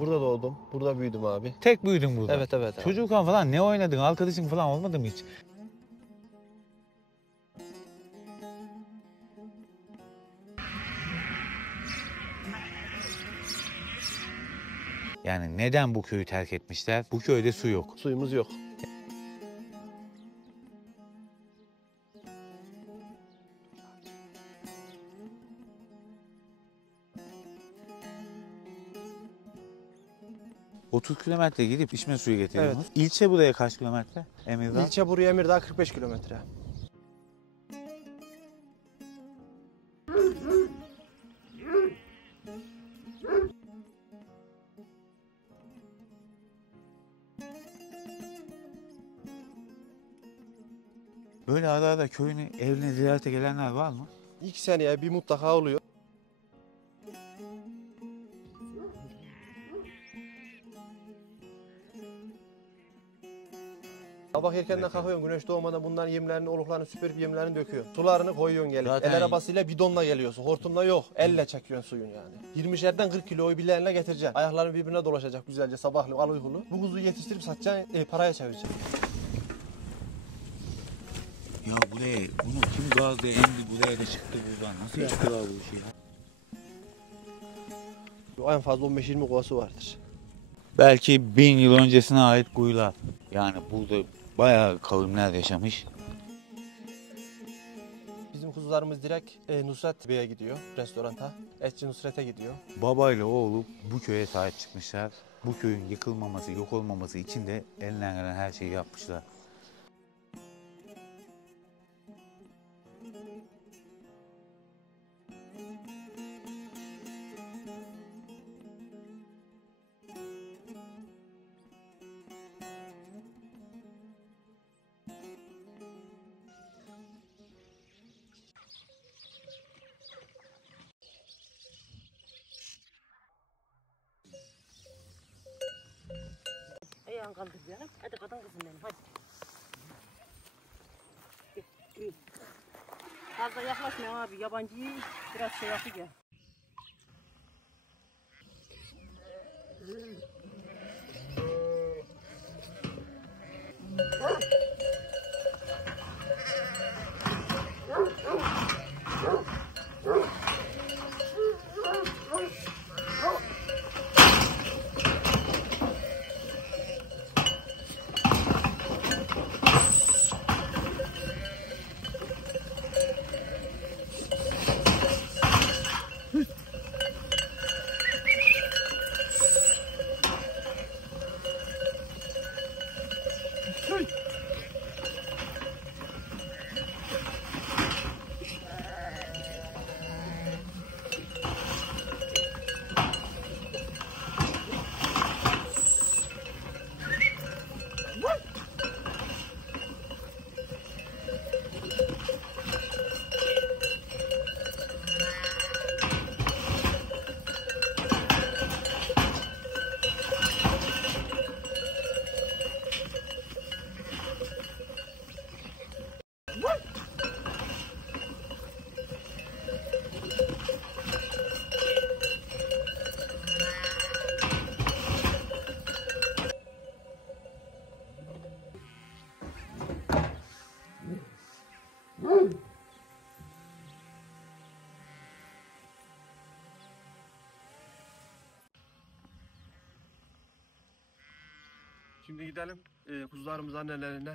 Burada doğdum, burada büyüdüm abi. Tek büyüdün burada. Evet abi. Çocukken falan ne oynadın? Arkadaşın falan olmadı mı hiç? Yani neden bu köyü terk etmişler? Bu köyde su yok. Suyumuz yok. ...30 kilometre gidip içme suyu getiriyorsunuz. Evet. İlçe buraya kaç kilometre Emirdağ? İlçe buraya Emirdağ 45 kilometre. Böyle ara ara köyünü, evine ziyarete gelenler var mı? İlk seneye bir mutlaka oluyor. Sabah erkenden kalkıyorsun, güneş doğmadan bunların yemlerini, oluklarını süpürüp yemlerini döküyorsun. Sularını koyuyorsun gelip. Zaten El arabasıyla bidonla geliyorsun. Hortumla yok. Elle çekiyorsun suyun yani. 20'şerden 40 kiloyu bileğinle getireceksin. Ayakların birbirine dolaşacak güzelce sabahlı, al uykulu. Bu kuzuyu yetiştirip satacaksın, paraya çevireceksin. Ya buraya, bunu kim gazdı, emdi buraya da çıktı buradan. Nasıl çıktılar bu işi ya? En fazla 15-20 kovası vardır. Belki 1000 yıl öncesine ait kuyular. Yani burada bayağı kavimler yaşamış. Bizim kuzularımız direkt Nusret Bey'e gidiyor, restoranta. Etçi Nusret'e gidiyor. Babayla oğlu bu köye sahip çıkmışlar. Bu köyün yıkılmaması, yok olmaması için de elinden gelen her şeyi yapmışlar. Ayağını kaldır canım. Hadi kadın kızım benim hadi. İyi. Fazla yaklaşma abi yabancıyı biraz şey yapıyor. Şimdi gidelim kuzularımız annelerine.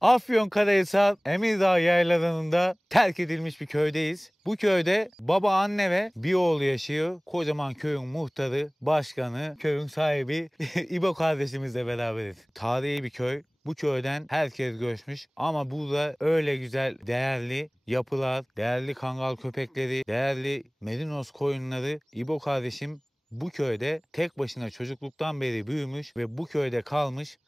Afyonkarahisar Emirdağ yaylalarında terk edilmiş bir köydeyiz. Bu köyde baba, anne ve bir oğlu yaşıyor. Kocaman köyün muhtarı, başkanı, köyün sahibi İbo kardeşimizle beraberiz. Tarihi bir köy. Bu köyden herkes göçmüş ama burada öyle güzel, değerli yapılar, değerli kangal köpekleri, değerli merinos koyunları. İbo kardeşim bu köyde tek başına çocukluktan beri büyümüş ve bu köyde kalmış.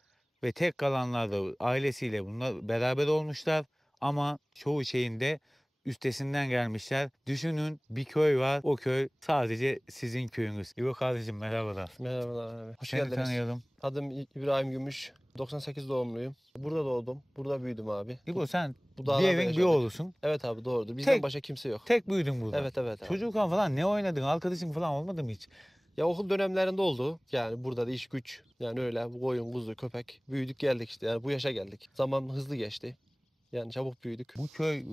Ve tek kalanlar da ailesiyle bunlar beraber olmuşlar. Ama çoğu şeyin de üstesinden gelmişler. Düşünün, bir köy var. O köy sadece sizin köyünüz. İbo kardeşim merhabalar. Merhabalar abi. Hoş Seni geldiniz. tanıyalım. Adım İbrahim Gümüş. 98 doğumluyum. Burada doğdum. Burada büyüdüm abi. İbo sen Bu bir dağlarda evin bir yaşadık. oğlusun. Evet abi doğrudur. Bizden Tek- başka kimse yok. Tek büyüdün burada. Evet abi. Çocukken falan ne oynadın? Arkadaşın falan olmadı mı hiç? Ya okul dönemlerinde oldu. Yani burada da iş güç. Yani öyle bu koyun, kuzu, köpek. Büyüdük geldik işte. Yani bu yaşa geldik. Zaman hızlı geçti. Yani çabuk büyüdük. Bu köy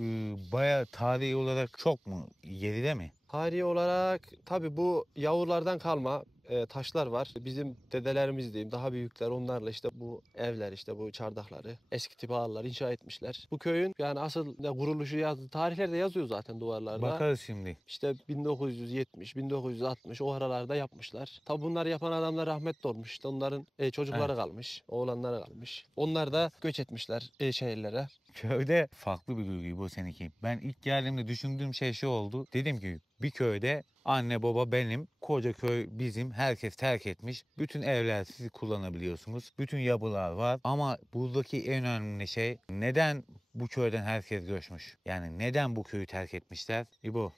bayağı tarihi olarak çok mu geride mi? Tarihi olarak tabii bu yavrulardan kalma taşlar var. Bizim dedelerimiz diyeyim, daha büyükler, onlarla işte bu evler, işte bu çardakları, eski tip ağlar inşa etmişler. Bu köyün yani asıl kuruluşu yazdı. Tarihlerde yazıyor zaten duvarlarda. Bakarız şimdi. İşte 1970, 1960 o aralarda yapmışlar. Tabii bunları yapan adamlar rahmetli olmuş. İşte onların çocukları kalmış, oğlanları kalmış. Onlar da göç etmişler şehirlere. Köyde farklı bir duygu bu seninki. Ben ilk geldiğimde düşündüğüm şey şu oldu. Dedim ki bir köyde anne baba benim, koca köy bizim, herkes terk etmiş. Bütün evler siz kullanabiliyorsunuz. Bütün yapılar var. Ama buradaki en önemli şey, neden bu köyden herkes göçmüş? Yani neden bu köyü terk etmişler? İbo,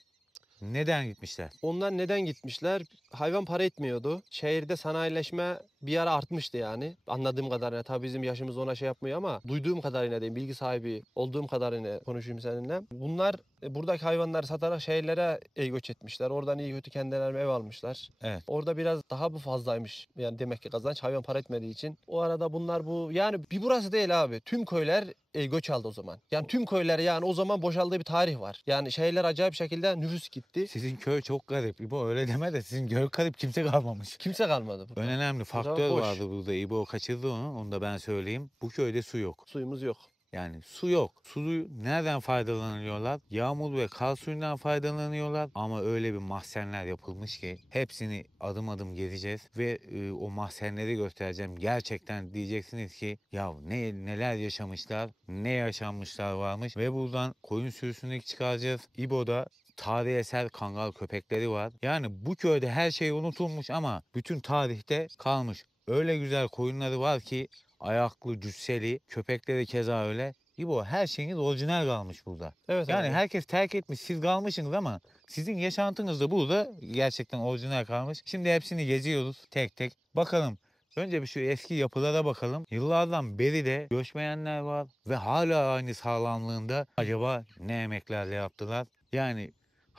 neden gitmişler? Onlar neden gitmişler? Hayvan para etmiyordu. Şehirde sanayileşme bir ara artmıştı yani. Anladığım kadarıyla, tabii bizim yaşımız ona şey yapmıyor ama duyduğum kadarıyla diyeyim, bilgi sahibi olduğum kadarıyla konuşayım seninle. Bunlar buradaki hayvanları satarak şehirlere göç etmişler. Oradan iyi kötü kendilerine ev almışlar. Evet. Orada biraz daha bu fazlaymış. Yani demek ki kazanç, hayvan para etmediği için. O arada bunlar yani bir burası değil abi. Tüm köyler göç aldı o zaman. Yani tüm köyler yani o zaman boşaldığı bir tarih var. Yani şehirler acayip şekilde nüfus gitti. Sizin köy çok garip. İbo öyle deme de sizin köy garip, kimse kalmamış. Kimse kalmadı burada. En önemli faktör boş. vardı burada. İbo kaçırdı onu da ben söyleyeyim. Bu köyde su yok. Suyumuz yok. Yani su yok. Suyu nereden faydalanıyorlar? Yağmur ve kar suyundan faydalanıyorlar. Ama öyle bir mahzenler yapılmış ki hepsini adım adım gezeceğiz ve o mahzenleri göstereceğim. Gerçekten diyeceksiniz ki ya neler yaşamışlar, ne yaşanmışlar varmış ve buradan koyun sürüsünü çıkaracağız. İbo'da tarihi eser kangal köpekleri var. Yani bu köyde her şey unutulmuş ama bütün tarihte kalmış. Öyle güzel koyunları var ki ayaklı, cüsseli, köpekleri keza öyle. İbo her şeyiniz orijinal kalmış burada. Evet Yani abi. herkes terk etmiş, siz kalmışsınız ama sizin yaşantınız da burada gerçekten orijinal kalmış. Şimdi hepsini geziyoruz tek tek. Bakalım. Önce bir şu eski yapılara bakalım. Yıllardan beri de göçmeyenler var ve hala aynı sağlamlığında. Acaba ne emeklerle yaptılar? Yani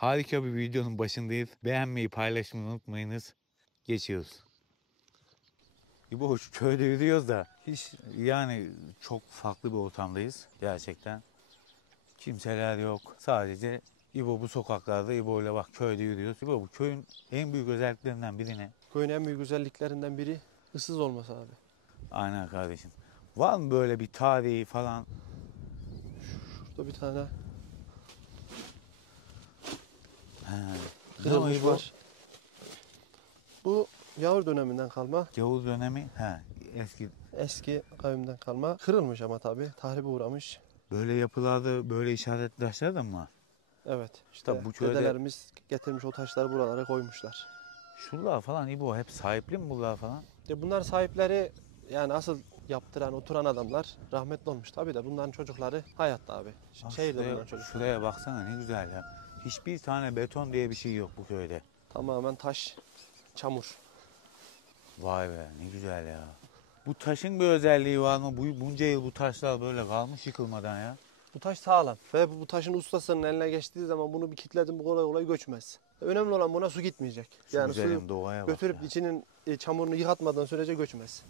Harika bir videonun başındayız. Beğenmeyi, paylaşmayı unutmayınız. Geçiyoruz. İbo şu köyde yürüyoruz da hiç yani çok farklı bir ortamdayız gerçekten. Kimseler yok. Sadece İbo bu sokaklarda İbo ile bak köyde yürüyoruz. İbo bu köyün en büyük özelliklerinden biri ne? Köyün en büyük özelliklerinden biri ıssız olması abi. Aynen kardeşim. Var mı böyle bir tarihi falan? Şurada bir tane He. Ne o kırılmış İbo? var. Bu Yavur döneminden kalma, Yavuz dönemi. He. Eski eski kavimden kalma. Kırılmış ama tabii tahribe uğramış. böyle yapılarda böyle işaretli taşlar da mı var? Evet. İşte Tabii bu köyde- dedelerimiz getirmiş o taşları buralara koymuşlar. Şuralar falan İbo hep sahipli mi bunlar falan? Bunlar sahipleri yani asıl yaptıran, oturan adamlar rahmetli olmuş. Tabii de bunların çocukları hayatta abi. Ah, Şehirde şuraya, bunların çocukları. şuraya baksana ne güzel ya. Hiçbir tane beton diye bir şey yok bu köyde. Tamamen taş, çamur. Vay be ne güzel ya. Bu taşın bir özelliği var mı? Bunca yıl bu taşlar böyle kalmış yıkılmadan ya. Bu taş sağlam ve bu taşın ustasının eline geçtiği zaman bunu bir kilitledin bu kolay kolay göçmez. Önemli olan buna su gitmeyecek. Şu Yani güzelim suyu doğaya bak götürüp ya. içinin çamurunu yıkatmadığın sürece göçmez.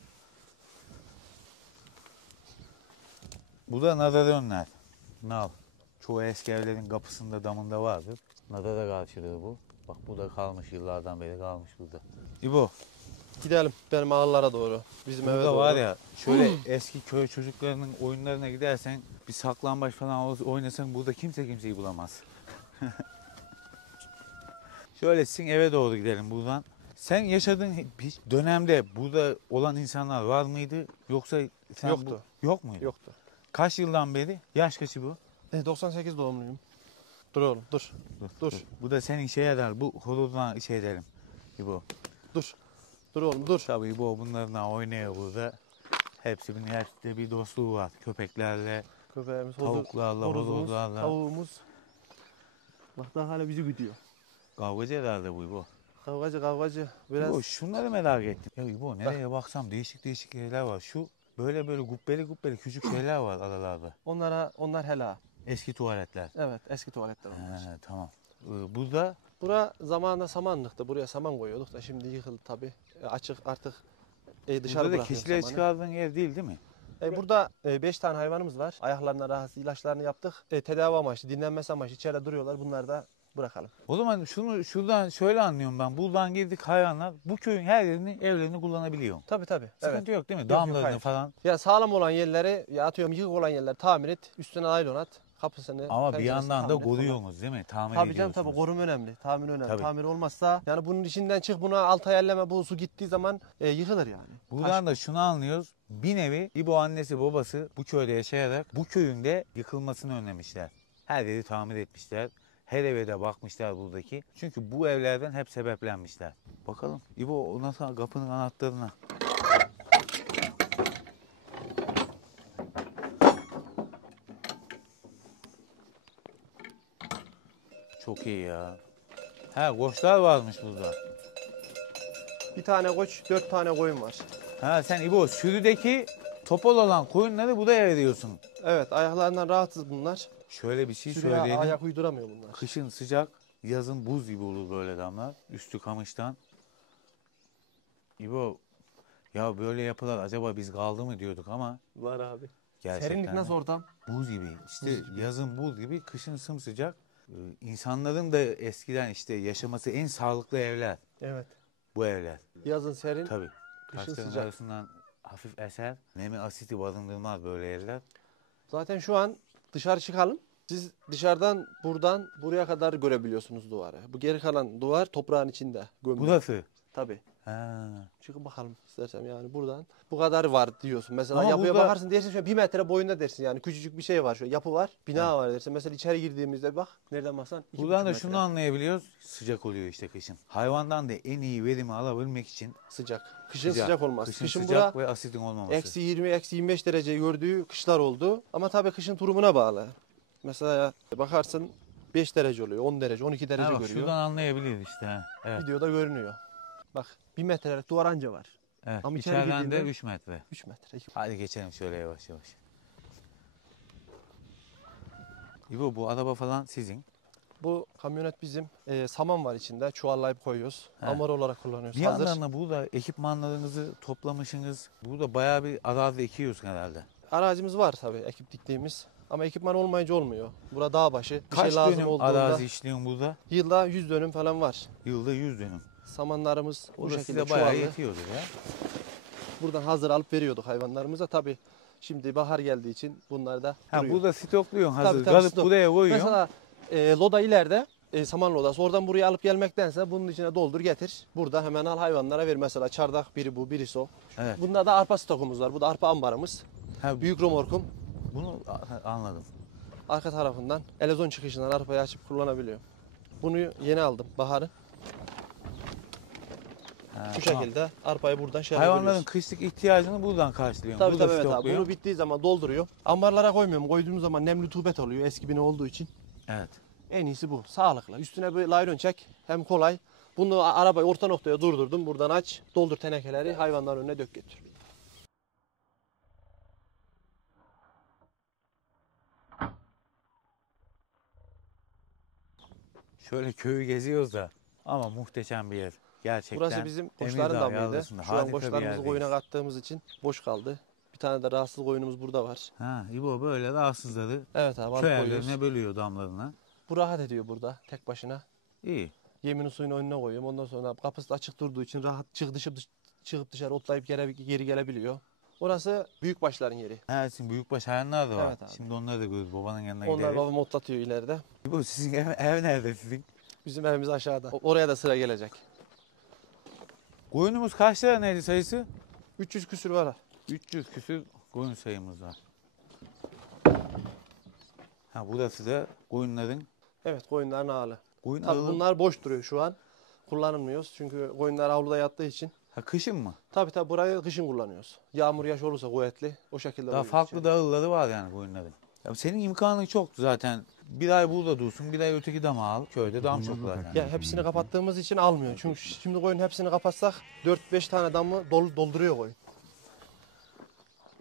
Bu da nadarönler. Nal. Çoğu eski evlerin kapısında damında vardır. Nadara karşılığı bu. Bak bu da kalmış yıllardan beri kalmış burada. İbo Gidelim benim ağıllara doğru. Bizim eve burada doğru. var ya şöyle eski köy çocuklarının oyunlarına gidersen bir saklambaç falan oynasan burada kimse kimseyi bulamaz. Şöyle sizin eve doğru gidelim buradan. Sen yaşadığın hiç dönemde burada olan insanlar var mıydı? Yoksa sen Yoktu. Yok muydu? Yoktu. Kaç yıldan beri? Yaş kaçı bu? 98 doğumluyum. Dur oğlum dur. Dur. Bu da senin şey eder. Bu horozla şey edelim. İbo. Dur. Dur oğlum dur. Tabii İbo bunlarla oynuyor burada. Hepsinin hepsinde bir dostluğu var. Köpeklerle, Köpeğimiz, tavuklarla, horozumuz, horozlarla. tavuğumuz. Bak daha hala bizi güdüyor. Kavgacı herhalde bu İbo. Kavgacı kavgacı. Biraz İbo şunları merak ettim. Ya İbo nereye baksam değişik değişik yerler var. Şu böyle gubbeli küçük şeyler var aralarda. onlar helal. Eski tuvaletler. Evet eski tuvaletler onlar. He, tamam. Burada Bura zamanında samanlıktı. Buraya saman koyuyorduk da şimdi yıkıldı tabii. Açık artık dışarı burada da bırakıyorum kişileri samanı. çıkardığın yer değil mi? Burada 5 tane hayvanımız var. Ayaklarına rahatsız ilaçlarını yaptık. Tedavi amaçlı, dinlenmesi amaçlı içeride duruyorlar. Bunları da bırakalım. O zaman şuradan şöyle anlıyorum ben. Buradan girdik hayvanlar bu köyün her yerini evlerini kullanabiliyor. Tabii tabii. Sıkıntı Evet. yok değil mi? yok, Damlarını hayır. falan. Ya sağlam olan yerleri ya atıyorum yıkık olan yerleri tamir et. Üstüne naylon at. Kapısını, Ama bir penceresini yandan da tamir et, kullan. koruyorsunuz değil mi? Tamir Tabii canım ediyorsunuz. tabii koruma önemli. Tamir önemli. Tabii. Tamir olmazsa yani bunun içinden çık buna alt ayarlama bu su gittiği zaman yıkılır yani. Buradan da şunu anlıyoruz. Bir nevi İbo annesi babası bu köyde yaşayarak bu köyün de yıkılmasını önlemişler. Her yeri tamir etmişler. Her eve de bakmışlar buradaki. Çünkü bu evlerden hep sebeplenmişler. Bakalım İbo nasıl kapının anahtarına. Çok iyi ya. Ha koçlar varmış burada. Bir tane koç, 4 tane koyun var. Ha sen İbo sürüdeki topal olan koyunları buraya veriyorsun. Evet ayaklarından rahatsız bunlar. Şöyle bir şey Sürüye söyleyelim. ayak uyduramıyor bunlar. Kışın sıcak, yazın buz gibi olur böyle damlar. Üstü kamıştan. İbo ya böyle yapılar acaba biz kaldı mı diyorduk ama Var abi. gerçekten Serinlik de nasıl ortam? buz gibi. İşte Buz gibi. yazın buz gibi, kışın sımsıcak. İnsanların da eskiden işte yaşaması en sağlıklı evler Evet. bu evler. Yazın serin, Tabii. kışın Taşların sıcak. arasından hafif eser. Nemi asiti barındırmaz böyle yerler. Zaten şu an dışarı çıkalım. Siz dışarıdan buradan buraya kadar görebiliyorsunuz duvarı. Bu geri kalan duvar toprağın içinde. Gömülü. Burası. Tabii. Ha. Çıkın bakalım istersen yani buradan. Bu kadar var diyorsun. Mesela Ama yapıya burada- bakarsın dersin şöyle 1 metre boyunda dersin yani. Küçücük bir şey var şöyle yapı var. Bina var dersin. Mesela içeri girdiğimizde bak nereden baksan 2,5 Buradan da metre. şunu anlayabiliyoruz. Sıcak oluyor işte kışın. Hayvandan da en iyi verimi alabilmek için Sıcak. Kışın sıcak olmaz. Kışın Kışın sıcak bura ve asitin olmaması. eksi 20, eksi 25 derece gördüğü kışlar oldu. Ama tabii kışın durumuna bağlı. Mesela bakarsın 5 derece oluyor, 10 derece, 12 derece Ha bak, görüyor. şuradan anlayabiliriz işte. Ha. Evet. Videoda görünüyor. Bak 1 metrelik duvar anca var. Evet. Ama içeri İçeriden de girdiğinde- 3 metre. 3 metre. Hadi geçelim şöyle yavaş yavaş. İbo bu araba falan sizin. Bu kamyonet bizim. Saman var içinde. Çuvallayıp koyuyoruz. He. Amor olarak kullanıyoruz. Bir Hazır. yandan da burada ekipmanlarınızı toplamışsınız. Burada bayağı bir arazi ekiyorsun herhalde. Arazimiz var tabii ekip diktiğimiz. Ama ekipman olmayınca olmuyor. Burada dağ başı. Bir Kaç şey lazım dönüm olduğunda arazi işliyorsun burada? yılda 100 dönüm falan var. Yılda 100 dönüm. Samanlarımız bu Burada şekilde size bayağı çuvallı. yetiyordur ya. Buradan hazır alıp veriyorduk hayvanlarımıza. Tabii şimdi bahar geldiği için bunlar da Ha, duruyor. burada stokluyorsun hazır. Tabii, Kalıp stok. buraya koyuyorsun. Mesela loda ileride saman lodası. Oradan buraya alıp gelmektense bunun içine doldur getir. Burada hemen al hayvanlara ver. Mesela çardak biri bu birisi o. Evet. Bunda da arpa stokumuz var. Bu da arpa ambarımız. Ha, Büyük romorkum. bunu anladım. Arka tarafından elezon çıkışından arpayı açıp kullanabiliyor. Bunu yeni aldım baharı. Ha, Bu tamam. şekilde arpayı buradan şey Hayvanların yapabiliyoruz. kışlık ihtiyacını buradan karşılıyorsun. Tabii Burada tabii evet abi. stokluyorsun. Bunu bittiği zaman dolduruyor. Ambarlara koymuyorum. Koyduğum zaman nem rutubet oluyor eski bina olduğu için. Evet. En iyisi bu. Sağlıklı. Üstüne bir laylon çek. Hem kolay. Bunu arabayı orta noktaya durdurdum. Buradan aç. Doldur tenekeleri. Hayvanların önüne dök götür. Şöyle köyü geziyoruz da ama muhteşem bir yer. Gerçekten. Burası bizim Emirdağ koçların damıydı. Yaylası'nda Şu an harika bir koçlarımızı yerdeyiz. koyuna kattığımız için boş kaldı. Bir tane de rahatsız koyunumuz burada var. Ha, İbo böyle rahatsızları Evet abi alıp köy koyuyoruz. yerlerine bölüyor damlarına. Bu rahat ediyor burada tek başına. İyi. Yemini suyunu önüne koyuyorum. Ondan sonra kapısı açık durduğu için rahat çıkıp dışarı otlayıp geri gelebiliyor. Orası büyükbaşların yeri. Ersin büyükbaş hayvanlar da var. Evet abi. Şimdi onları da görürüz babanın yanına Onlar gideriz. babam otlatıyor ileride. İbo sizin ev nerede sizin? Bizim evimiz aşağıda. Oraya da sıra gelecek. Koyunumuz kaç lira neydi sayısı? 300 küsür var. 300 küsür koyun sayımız var. Ha, burası da koyunların. Evet koyunların ağlı. Koyun Tabii ağlı- bunlar boş duruyor şu an. Kullanılmıyoruz çünkü koyunlar avluda yattığı için. Ha, kışın mı? Tabii burayı kışın kullanıyoruz. Yağmur yaş olursa kuvvetli o şekilde. Daha koyuyoruz farklı içeri. dağılları var yani koyunların. Ya senin imkanın çoktu zaten. Bir ay burada dursun, bir ay öteki dama al. Köyde dam çok var yani. Ya hepsini kapattığımız için almıyor. Çünkü şimdi koyun hepsini kapatsak 4-5 tane damı dolduruyor koyun.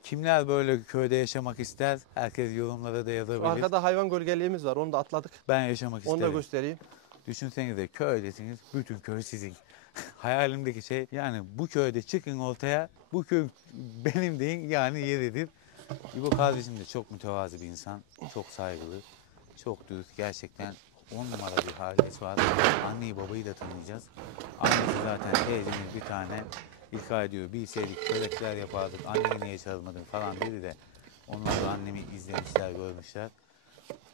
Kimler böyle köyde yaşamak ister? Herkes yorumlara da yazabilir. Arkada hayvan gölgeliğimiz var. Onu da atladık. Ben yaşamak Onu da isterim. göstereyim. Düşünsenize köydesiniz, bütün köy sizin. Hayalimdeki şey yani bu köyde çıkın ortaya, bu köy benim deyin yani yeridir. İbo kardeşim de çok mütevazi bir insan, çok saygılı, çok dürüst. Gerçekten 10 numara bir ailesi var. Anneyi babayı da tanıyacağız. Annesi zaten teyzemiz bir tane. İlk diyor bilseydik börekler yapardık, anneni niye çağırmadın falan dedi de. Onlar da annemi izlemişler, görmüşler.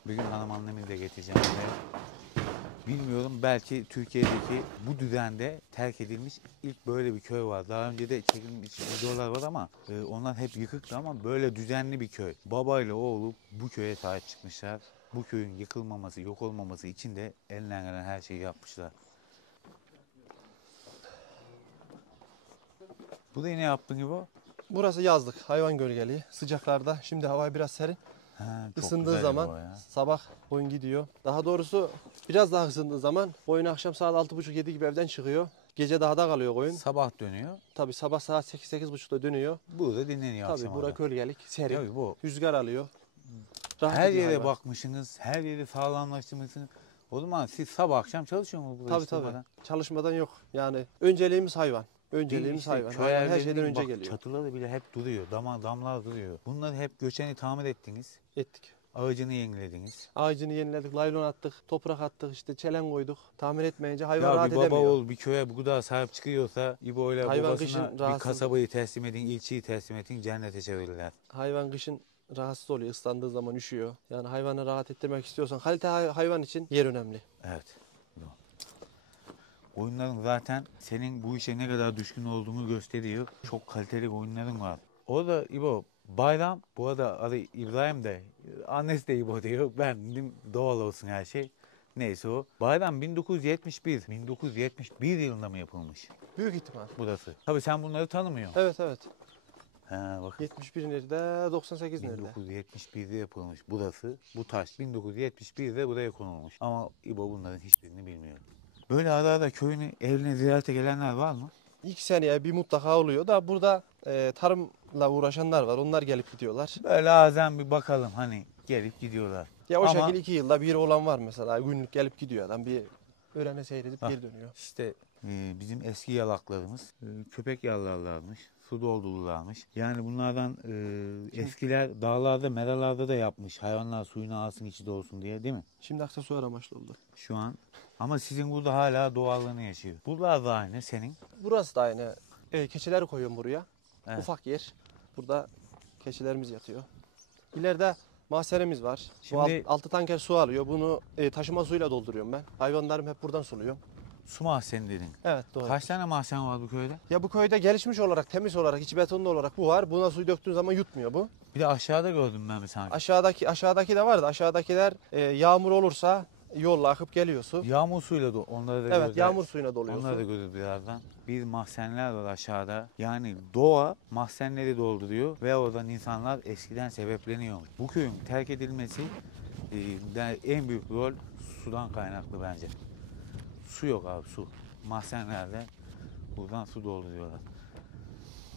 Bir gün hanım annemi de getireceğim buraya. Bilmiyorum belki Türkiye'deki bu düzende terk edilmiş ilk böyle bir köy var. Daha önce de çekilmiş videolar var ama onlar hep yıkıktı ama böyle düzenli bir köy. Babayla oğlu bu köye sahip çıkmışlar. Bu köyün yıkılmaması, yok olmaması için de elinden gelen her şeyi yapmışlar. Burada yine yaptın gibi o. Burası yazlık. Hayvan gölgeliği. Sıcaklarda. Şimdi hava biraz serin. Ha, çok Isındığı güzel zaman bu ya. sabah koyun gidiyor. Daha doğrusu biraz daha ısındığı zaman koyun akşam saat 6.30-7 gibi evden çıkıyor. Gece dağda kalıyor koyun. Sabah dönüyor. Tabii sabah saat 8-8.30'da dönüyor. Burada dinleniyor Tabii akşam bura orada. gölgelik, serin. Tabii bu. Rüzgar alıyor. Rahat Her ediyor yere hayvan. bakmışsınız, her yeri sağlamlaştırmışsınız. O zaman siz sabah akşam çalışıyor musunuz burada Tabii hiç tabii. durmadan? Çalışmadan yok. Yani önceliğimiz hayvan. Önceliğimiz İşte hayvan. köy Hayvan her evlerinin şeyden önce bak, geliyor. Çatıları bile hep duruyor, damlar duruyor. Bunları hep göçeni tamir ettiniz, Ettik. ağacını yenilediniz. Ağacını yeniledik, laylon attık, toprak attık, işte çelen koyduk. Tamir etmeyince hayvan Ya rahat bir baba edemiyor. oğul bir köye bu kadar sahip çıkıyorsa İbo ile Hayvan babasına kışın bir rahatsız. kasabayı teslim edin, ilçeyi teslim edin, cennete çevirirler. Hayvan kışın rahatsız oluyor, ıslandığı zaman üşüyor. Yani hayvanı rahat ettirmek istiyorsan kalite hayvan için yer önemli. Evet. Oyunların zaten senin bu işe ne kadar düşkün olduğunu gösteriyor. Çok kaliteli oyunların var. O da İbo bayram. Bu arada adı İbrahim de annesi de İbo diyor. Ben dedim doğal olsun her şey. Neyse o. Bayram 1971 yılında mı yapılmış Büyük ihtimal. burası? Tabii sen bunları tanımıyorsun. Evet evet. Ha, bakın. 71 nerede, 98 nerede? 1971'de yapılmış burası. Bu taş 1971'de buraya konulmuş. Ama İbo bunların hiçbirini bilmiyor. Böyle ara ara köyünü, evine ziyarete gelenler var mı? İlk seneye bir mutlaka oluyor da burada tarımla uğraşanlar var. Onlar gelip gidiyorlar. Böyle ağzından bir bakalım hani gelip gidiyorlar. Ya o Ama şekilde 2 yılda bir olan var mesela. Günlük gelip gidiyor adam. Bir öğlene seyredip Hah. geri dönüyor. işte bizim eski yalaklarımız köpek yallarlarmış, su doldururlarmış. Yani bunlardan eskiler dağlarda, meralarda da yapmış. Hayvanlar suyunu alsın, içi dolsun diye, değil mi? Şimdi aksesuar amaçlı oldu. Şu an. Ama sizin burada hala doğallığını yaşıyor. Buralar da aynı senin. Burası da aynı. Keçileri koyuyorum buraya. Evet. Ufak yer. Burada keçilerimiz yatıyor. İleride mahzenemiz var. Şimdi- Bu 6 tanker su alıyor. Bunu taşıma suyuyla dolduruyorum ben. Hayvanlarım hep buradan suluyorum. Su mahzeni dedin. Evet doğru. Kaç tane mahzen var bu köyde? Ya bu köyde gelişmiş olarak, temiz olarak, içi betonlu olarak bu var. Buna suyu döktüğün zaman yutmuyor bu. Bir de aşağıda gördüm ben bir sanki. Aşağıdaki de var da aşağıdakiler yağmur olursa yolla akıp geliyor su. Yağmur suyuyla da onları da Evet gördüm. yağmur suyuna doluyor Onları da su. gördüm birazdan. Bir mahzenler var aşağıda. Yani doğa mahzenleri dolduruyor ve oradan insanlar eskiden sebepleniyor. Bu köyün terk edilmesi en büyük rol sudan kaynaklı bence. Su yok abi, su. Mahzenlerde buradan su dolduruyorlar.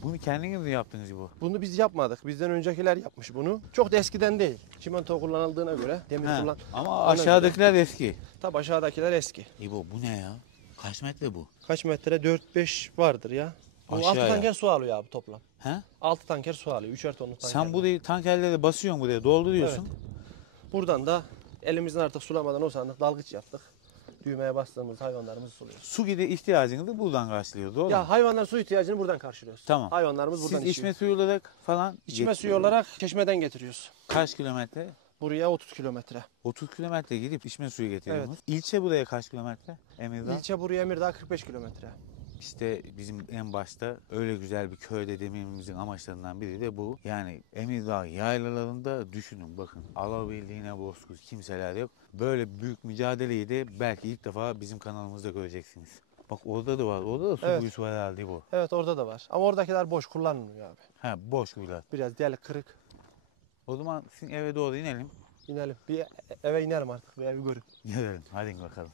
Bunu kendiniz mi yaptınız bu? Bunu biz yapmadık. Bizden öncekiler yapmış bunu. Çok da eskiden değil. Çimento kullanıldığına göre, demir He, kullan. ama Ona aşağıdakiler eski. Tabi aşağıdakiler eski. İbo bu ne ya? Kaç metre bu? Kaç metre? 4-5 vardır ya. Bu 6 Aşağıya. tanker su alıyor abi toplam. He? 6 tanker su alıyor. 3'er tonluk tanker. Sen burayı tankerleri basıyorsun, buraya dolduruyorsun. Buradan da elimizden artık sulamadan o sandık dalgıç yaptık. Düğmeye bastığımız hayvanlarımızı suluyoruz. Su gibi ihtiyacınızı buradan karşılıyor, doğru mu? Ya hayvanlar su ihtiyacını buradan karşılıyoruz. Tamam. Hayvanlarımız buradan Siz içme içiyor. suyu olarak falan İçme suyu olarak çeşmeden getiriyoruz. kaç kilometre? Buraya 30 kilometre. 30 kilometre gidip içme suyu getiriyorsunuz. İlçe buraya kaç kilometre? Emirdağ. İlçe buraya Emirdağ 45 kilometre. İşte bizim en başta öyle güzel bir köyde dememizin amaçlarından biri de bu. Yani Emirdağ yaylalarında düşünün, bakın alabildiğine bozkır, kimseler yok. Böyle büyük mücadeleyi de belki ilk defa bizim kanalımızda göreceksiniz. Bak orada da var. Orada da su Evet. kuyusu var herhalde bu. Evet orada da var. Ama oradakiler boş kullanılmıyor abi. Ha, boş kuyular. Biraz delik kırık. O zaman sizin eve doğru inelim. İnelim. Bir eve inelim artık. Bir evi görün. Gelelim. Hadi bakalım.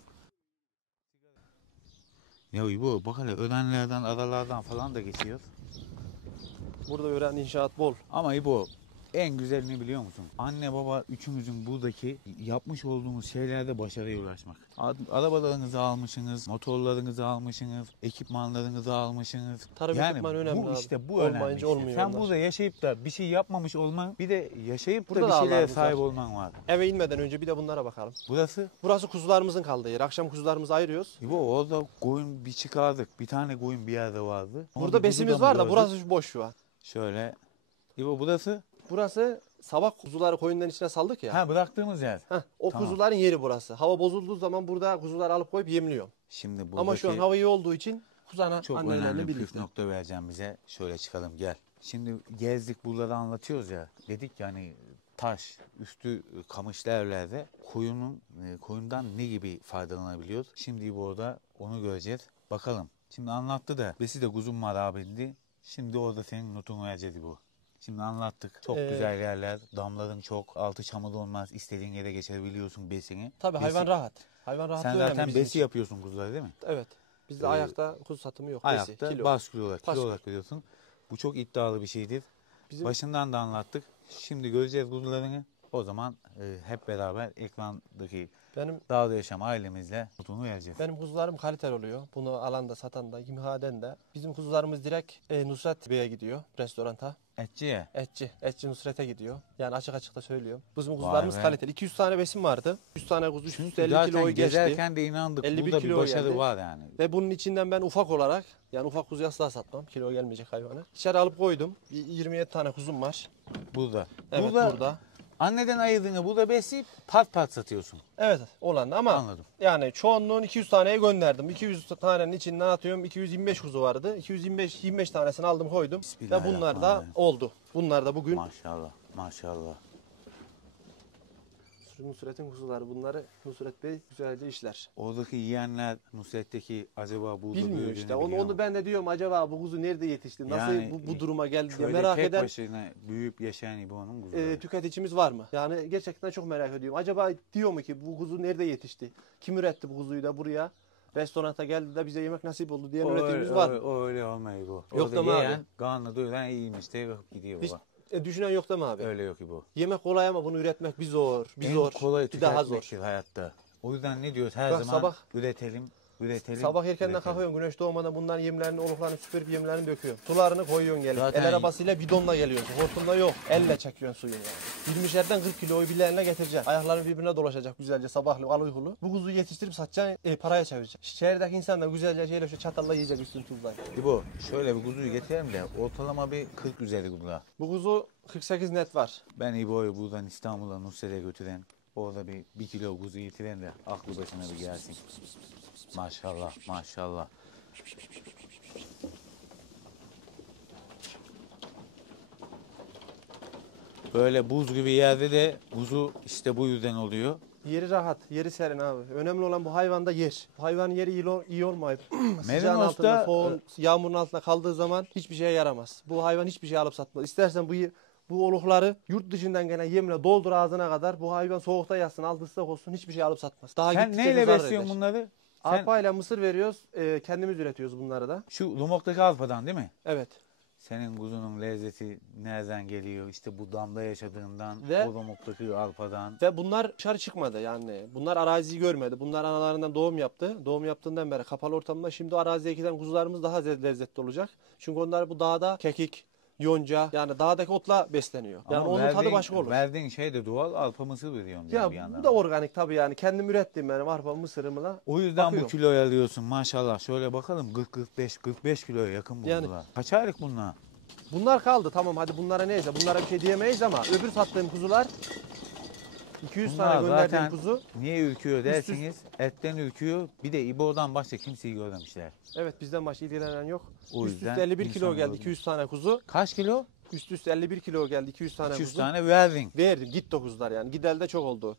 Ya İbo bak hele ödenlerden, adalardan falan da geçiyor. Burada öğren inşaat bol. Ama İbo en güzelini biliyor musun? Anne baba üçümüzün buradaki yapmış olduğumuz şeylerde başarıya ulaşmak. Arabalarınızı almışsınız, motorlarınızı almışsınız, ekipmanlarınızı almışsınız. Tarım yani ekipmanı önemli bu abi. işte bu önemli. Olmayınca işte. olmuyor Sen onlar. burada yaşayıp da bir şey yapmamış olman, bir de yaşayıp Burada da bir da şeylere Allah'ımız sahip var. olman var. Eve inmeden önce bir de bunlara bakalım. Burası Burası kuzularımızın kaldığı yer. Akşam kuzularımızı ayırıyoruz. İbo orada koyun bir çıkardık. Bir tane koyun bir yerde vardı. Onu Burada bir besimiz kuzudan var da gördük. burası boş şu an. Şöyle. İbo burası? Burası sabah kuzuları koyunların içine saldık ya. Ha, bıraktığımız yer. O Tamam. kuzuların yeri burası. Hava bozulduğu zaman burada kuzuları alıp koyup yemliyorum. Şimdi buradaki Ama şu an hava iyi olduğu için kuzana çok annelerle önemli bir püf birlikte. nokta vereceğim bize. Şöyle çıkalım gel. Şimdi gezdik, buraları anlatıyoruz ya. Dedik yani taş, üstü kamışlı evlerde koyundan ne gibi faydalanabiliyoruz? Şimdi burada onu göreceğiz. Bakalım. Şimdi anlattı da besi de kuzum var abindi. Şimdi orada senin notunu vereceğiz bu. Şimdi anlattık. Çok güzel yerler. Damların çok. Altı çamur olmaz. İstediğin yere geçebiliyorsun besini. Tabii hayvan rahat. Hayvan rahatlığı Sen önemli zaten bizim besi için. yapıyorsun kuzuları değil mi? Evet. Bizde ayakta kuzu satımı yok. Ayakta Besi, kilo. baskül olarak, Baskül. kilo olarak veriyorsun. Bu çok iddialı bir şeydir. Bizim- Başından da anlattık. Şimdi göreceğiz kuzularını. O zaman hep beraber ekrandaki Benim Dağda Yaşam ailemizle notunu vereceğiz. benim kuzularım kaliteli oluyor. Bunu alan da satan da imhaden de. Bizim kuzularımız direkt Nusret Bey'e gidiyor restoranta. Etçiye. Etçi Nusret'e gidiyor. Yani açık açık da söylüyorum. Bizim kuzularımız be. kaliteli. 200 tane besim vardı. 100 tane kuzu üst üste Çünkü 50 zaten kiloyu geçti. gezerken de inandık. 51 Burada bir kilo başarı geldi. var yani. Ve bunun içinden ben ufak olarak, yani ufak kuzu asla satmam. Kilo gelmeyecek hayvanı. İçeri alıp koydum. 27 tane kuzum var. Burada. Evet burada. Anneden ayırdığını burada besleyip pat pat satıyorsun. Evet olan ama Anladım. yani çoğunluğunu 200 taneye gönderdim. 200 tanenin içinden atıyorum 225 kuzu vardı. 25 tanesini aldım koydum. Ve bunlar da Bismillahirrahmanirrahim. oldu. Bunlar da bugün Maşallah. Maşallah. Nusret'in kuzuları, bunları Nusret Bey güzelce işler. Oradaki yiyenler Nusret'teki acaba burada Bilmiyor büyüdüğünü işte. biliyor Onu mu? ben de diyorum acaba bu kuzu nerede yetişti? Nasıl Yani bu duruma geldi diye Köyde merak tek eden başına büyüyüp yaşayan İbo'nun kuzuları. tüketicimiz var mı? Yani gerçekten çok merak ediyorum. Acaba diyor mu ki bu kuzu nerede yetişti? Kim üretti bu kuzuyu da buraya? Restoranta geldi de bize yemek nasip oldu diye üreticimiz var mı? O öyle olmuyor bu. Yok Orada da mı abi? yiyen, karnı doyuran iyiymiş diye bakıp gidiyor Hiç baba. düşünen yok değil mi abi? Öyle yok İbo. Yemek kolay ama bunu üretmek bir zor. Bir En zor. kolay Bir daha zor. tüketmektir hayatta. O yüzden ne diyoruz her Bak, zaman üretelim. Sabah erkenden üretelim. kalkıyorsun, güneş doğmadan bunların yemlerini, oluklarını süpürüp yemlerini döküyorsun. Sularını koyuyorsun gelip. Zaten- El arabasıyla bidonla geliyorsun. Hortumda yok. Elle çekiyorsun suyunu yani. 20'şerden 40 kiloyu bileğine getireceksin. Ayakların birbirine dolaşacak güzelce sabahlı al uykulu. Bu kuzuyu yetiştirip satacaksın, paraya çevireceksin. Şehirdeki insanlar güzelce şeyle şu çatalla yiyecek üstünü tuzlayıp. İbo şöyle bir kuzuyu getirelim de ortalama bir 40 üzeri kuzular. Bu kuzu 48 net var. Ben İbo'yu buradan İstanbul'a Nusret'e götüren, orada bir kilo kuzu getiren de aklı başına bir gelsin. Maşallah maşallah. Böyle buz gibi yerde de kuzu işte bu yüzden oluyor. Yeri rahat, yeri serin abi. Önemli olan bu hayvanda yer. Bu hayvanın yeri iyi olmayıp sıcağın Merinos'ta altında, soğuğun, yağmurun altında kaldığı zaman hiçbir şeye yaramaz. Bu hayvan hiçbir şey alıp satmaz. İstersen bu olukları yurt dışından gelen yemle doldur ağzına kadar. Bu hayvan soğukta yatsın, altı ıslak olsun, hiçbir şey alıp satmaz. Daha Sen gittikçe neyle zarar besliyorsun eder. bunları? Sen Arpayla mısır veriyoruz, kendimiz üretiyoruz bunları da. şu Lumok'taki alfadan değil mi? Evet. Senin kuzunun lezzeti nereden geliyor? İşte bu damda yaşadığından, Ve- o Lumok'taki alfadan. Ve bunlar dışarı çıkmadı yani. Bunlar araziyi görmedi. Bunlar analarından doğum yaptı. Doğum yaptığından beri kapalı ortamda. Şimdi araziye giden kuzularımız daha lezzetli olacak. Çünkü onlar bu dağda kekik, yonca yani dağdaki otla besleniyor. Yani Ama onun tadı başka olur. Verdiğin şey de doğal alfa mısır veriyorsun Ya bir bu yandan. da organik tabii yani. Kendim ürettiğim benim arpa mısırımla. O yüzden bu Bakıyorum. kiloyu alıyorsun maşallah. Şöyle bakalım 40-45 kiloya yakın bu Yani- kuzular. Kaç aylık bunlar? Bunlar kaldı tamam hadi bunlara neyse. Bunlara bir şey diyemeyiz ama öbür sattığım kuzular 200 Bunlar tane gönderdiğim zaten kuzu. niye ürküyor üst- dersiniz. Etten ürküyor. Bir de İbo'dan başka kimseyi görmemişler. Evet bizden başka ilgilenen yok. O Üst yüzden üste 51 kilo insan geldi gördüm. 200 tane kuzu. Kaç kilo? Üst üste 51 kilo geldi 200 tane 200 kuzu. tane verdin. Verdim git 9'lar yani. Gidelde çok oldu.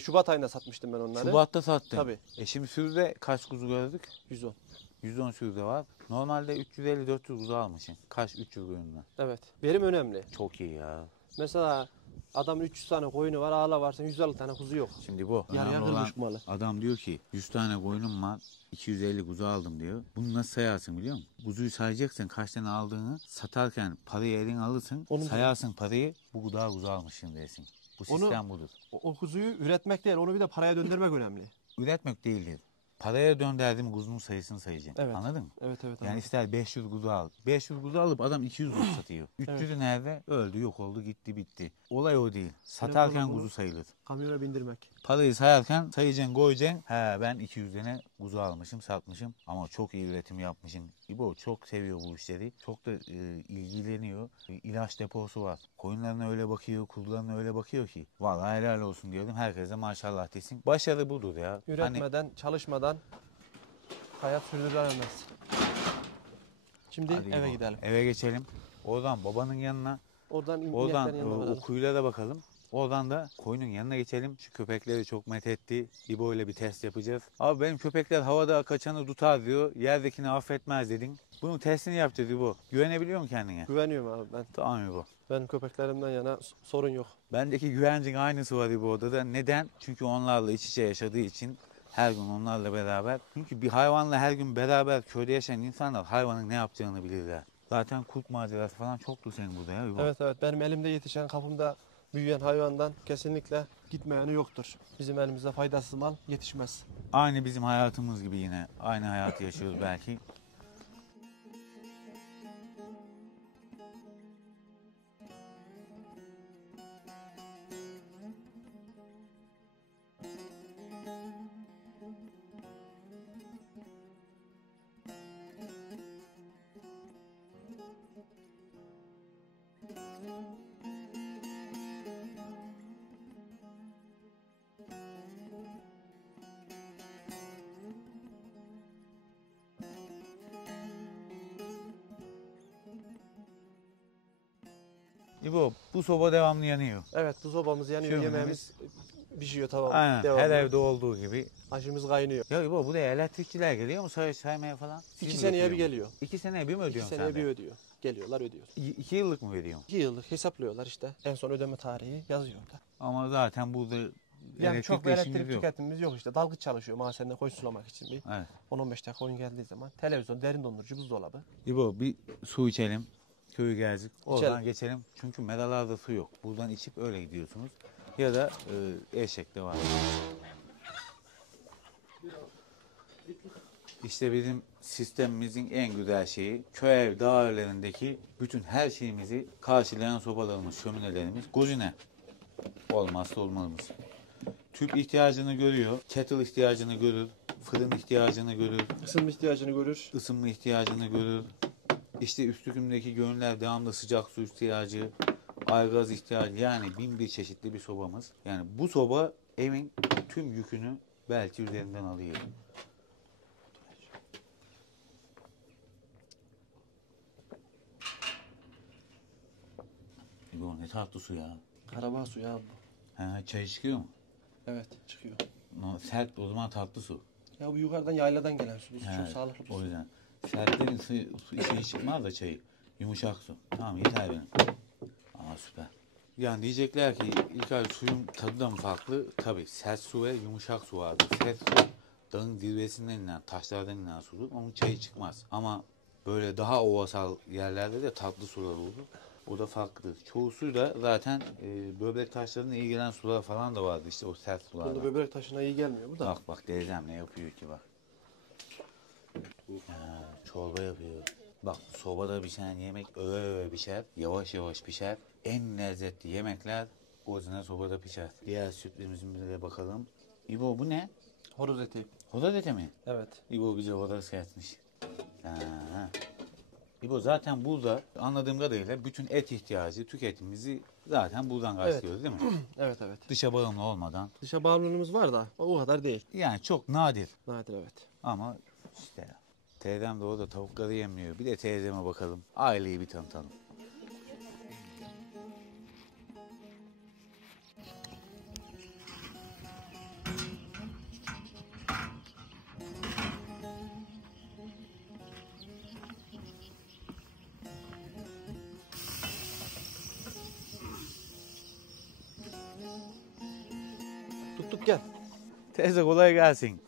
Şubat ayında satmıştım ben onları. Şubat'ta sattın. Tabii. Şimdi sürüde kaç kuzu gördük? 110. 110 sürüde var. Normalde 350-400 kuzu almışsın. Kaç 300 koyunla. Evet. Verim önemli. Çok iyi ya. Mesela adamın 300 tane koyunu var ağla varsa 150 tane kuzu yok. Şimdi bu. Yarıya Önemli olan kırmış malı. adam diyor ki 100 tane koyunum var. 250 kuzu aldım diyor. Bunu nasıl sayarsın biliyor musun? Kuzuyu sayacaksın kaç tane aldığını. Satarken parayı eline alırsın. Onu- Sayarsın parayı. Bu kadar kuzu almışsın dersin. Bu Onu- sistem budur. O kuzuyu üretmek değil onu bir de paraya döndürmek önemli. Üretmek değildir. Paraya döndürdüm kuzunun sayısını sayacaksın. Evet. Anladın mı? Evet evet. Yani anladım. ister 500 kuzu al. 500 kuzu alıp adam 200 kuzu satıyor. 300'ü nerede? Öldü, yok oldu, gitti, bitti. Olay o değil. Satarken bunu- kuzu sayılır. Kamyona bindirmek. Parayı sayarken sayacaksın, koyacaksın. He ben 200 tane kuzu almışım, satmışım ama çok iyi üretim yapmışım. İbo çok seviyor bu işleri. Çok da ilgileniyor. İlaç deposu var. Koyunlarına öyle bakıyor, kuzularına öyle bakıyor ki. Vallahi helal olsun diyorum. Herkese maşallah desin. Başarı budur ya. Hani Üretmeden, çalışmadan hayat sürdürülemez. Şimdi hadi eve İbo, gidelim. eve geçelim. Oradan babanın yanına. Oradan Oradan ineklerin yanına o varalım. kuyuya da bakalım. Oradan da koyunun yanına geçelim. Şu köpekleri çok methetti. İbo ile bir test yapacağız. Abi benim köpekler havada kaçanı tutar diyor. Yerdekini affetmez dedin. Bunun testini yapacağız İbo. Güvenebiliyor musun kendine? Güveniyorum abi ben. Tamam İbo. Benim köpeklerimden yana sorun yok. Bendeki güvencin aynısı var İbo'da da. Neden? Çünkü onlarla iç içe yaşadığı için her gün onlarla beraber. Çünkü bir hayvanla her gün beraber köyde yaşayan insanlar hayvanın ne yapacağını bilirler. Zaten kurt macerası falan çoktu senin burada ya İbo. Evet evet benim elimde yetişen kapımda büyüyen hayvandan kesinlikle gitmeyeni yoktur. Bizim elimizde faydasız mal yetişmez. Aynı bizim hayatımız gibi yine. Aynı hayatı yaşıyoruz belki. İbo bu soba devamlı yanıyor. Evet bu sobamız yanıyor Şöyle yemeğimiz pişiyor tamam. Aynen devamlı. her evde olduğu gibi. Aşımız kaynıyor. Ya İbo bu da elektrikçiler geliyor mu saymaya falan? Siz 2 mi seneye bir götürüyor mu? geliyor. 2 seneye bir mi 2 ödüyorsun seneye sen bir de? ödüyor. Geliyorlar ödüyor. 2 yıllık mı veriyorsun? 2 yıllık hesaplıyorlar işte. En son ödeme tarihi yazıyor orada. Ama zaten burada Yani çok elektrikle işimiz elektrik yok. tüketimimiz yok işte. Dalgıç çalışıyor mahzende koyun sulamak için bir. Evet. 10-15 dakika koyun geldiği zaman. Televizyon, derin dondurucu, buzdolabı. İbo bir su içelim. Köyü gezdik. Oradan geçelim. Çünkü meralarda su yok. Buradan içip öyle gidiyorsunuz. Ya da eşek de var. İşte bizim sistemimizin en güzel şeyi köy ev dağ evlerindeki bütün her şeyimizi karşılayan sobalarımız, şöminelerimiz, kuzine olmazsa olmazımız. Tüp ihtiyacını görüyor, kettle ihtiyacını görür, fırın ihtiyacını görür, Isınma ihtiyacını görür. ısınma ihtiyacını görür. İşte üstükümdeki gönüller devamlı sıcak su ihtiyacı, aygaz ihtiyacı, yani bin bir çeşitli bir sobamız. Yani bu soba evin tüm yükünü belki üzerinden alıyor. Bu ne tatlı su ya. Karabağ suyu abi bu. Ha, çay çıkıyor mu? Evet çıkıyor. No, sert, o zaman tatlı su. Ya bu yukarıdan yayladan gelen su. Bu su He, çok sağlıklı bir su. o yüzden. Sertlerin su şeyi çıkmaz da çayı. Yumuşak su. Tamam, yeter benim. Aa, süper. Yani diyecekler ki İlkay, suyun tadı da mı farklı? Tabii sert su ve yumuşak su vardır. Sert su dağın zirvesinden inen, taşlardan inen sudur. Onun çayı çıkmaz. Ama böyle daha ovasal yerlerde de tatlı sular olur. O da farklıdır. Çoğu su da zaten böbrek taşlarına iyi gelen sular falan da vardı, işte o sert sular. Bunda böbrek taşına iyi gelmiyor bu da. Bak bak teyzem ne yapıyor ki bak. Çorba yapıyor. Bak sobada pişen yemek öve öve pişer. Yavaş yavaş pişer. En lezzetli yemekler o yüzden sobada pişer. Diğer sütlerimizin de bakalım. İbo bu ne? Horoz eti. Horoz eti mi? Evet. İbo bize horoz kesmiş. İbo zaten burada anladığım kadarıyla bütün et ihtiyacı, tüketimimizi zaten buradan karşılıyoruz değil mi? Evet evet. Dışa bağımlı olmadan. Dışa bağımlılığımız var da o kadar değil. Yani çok nadir. Nadir evet. Ama işte teyzem de orada tavukları yemiyor. Bir de teyzeme bakalım. Aileyi bir tanıtalım. Tuttuk gel. Teyze kolay gelsin.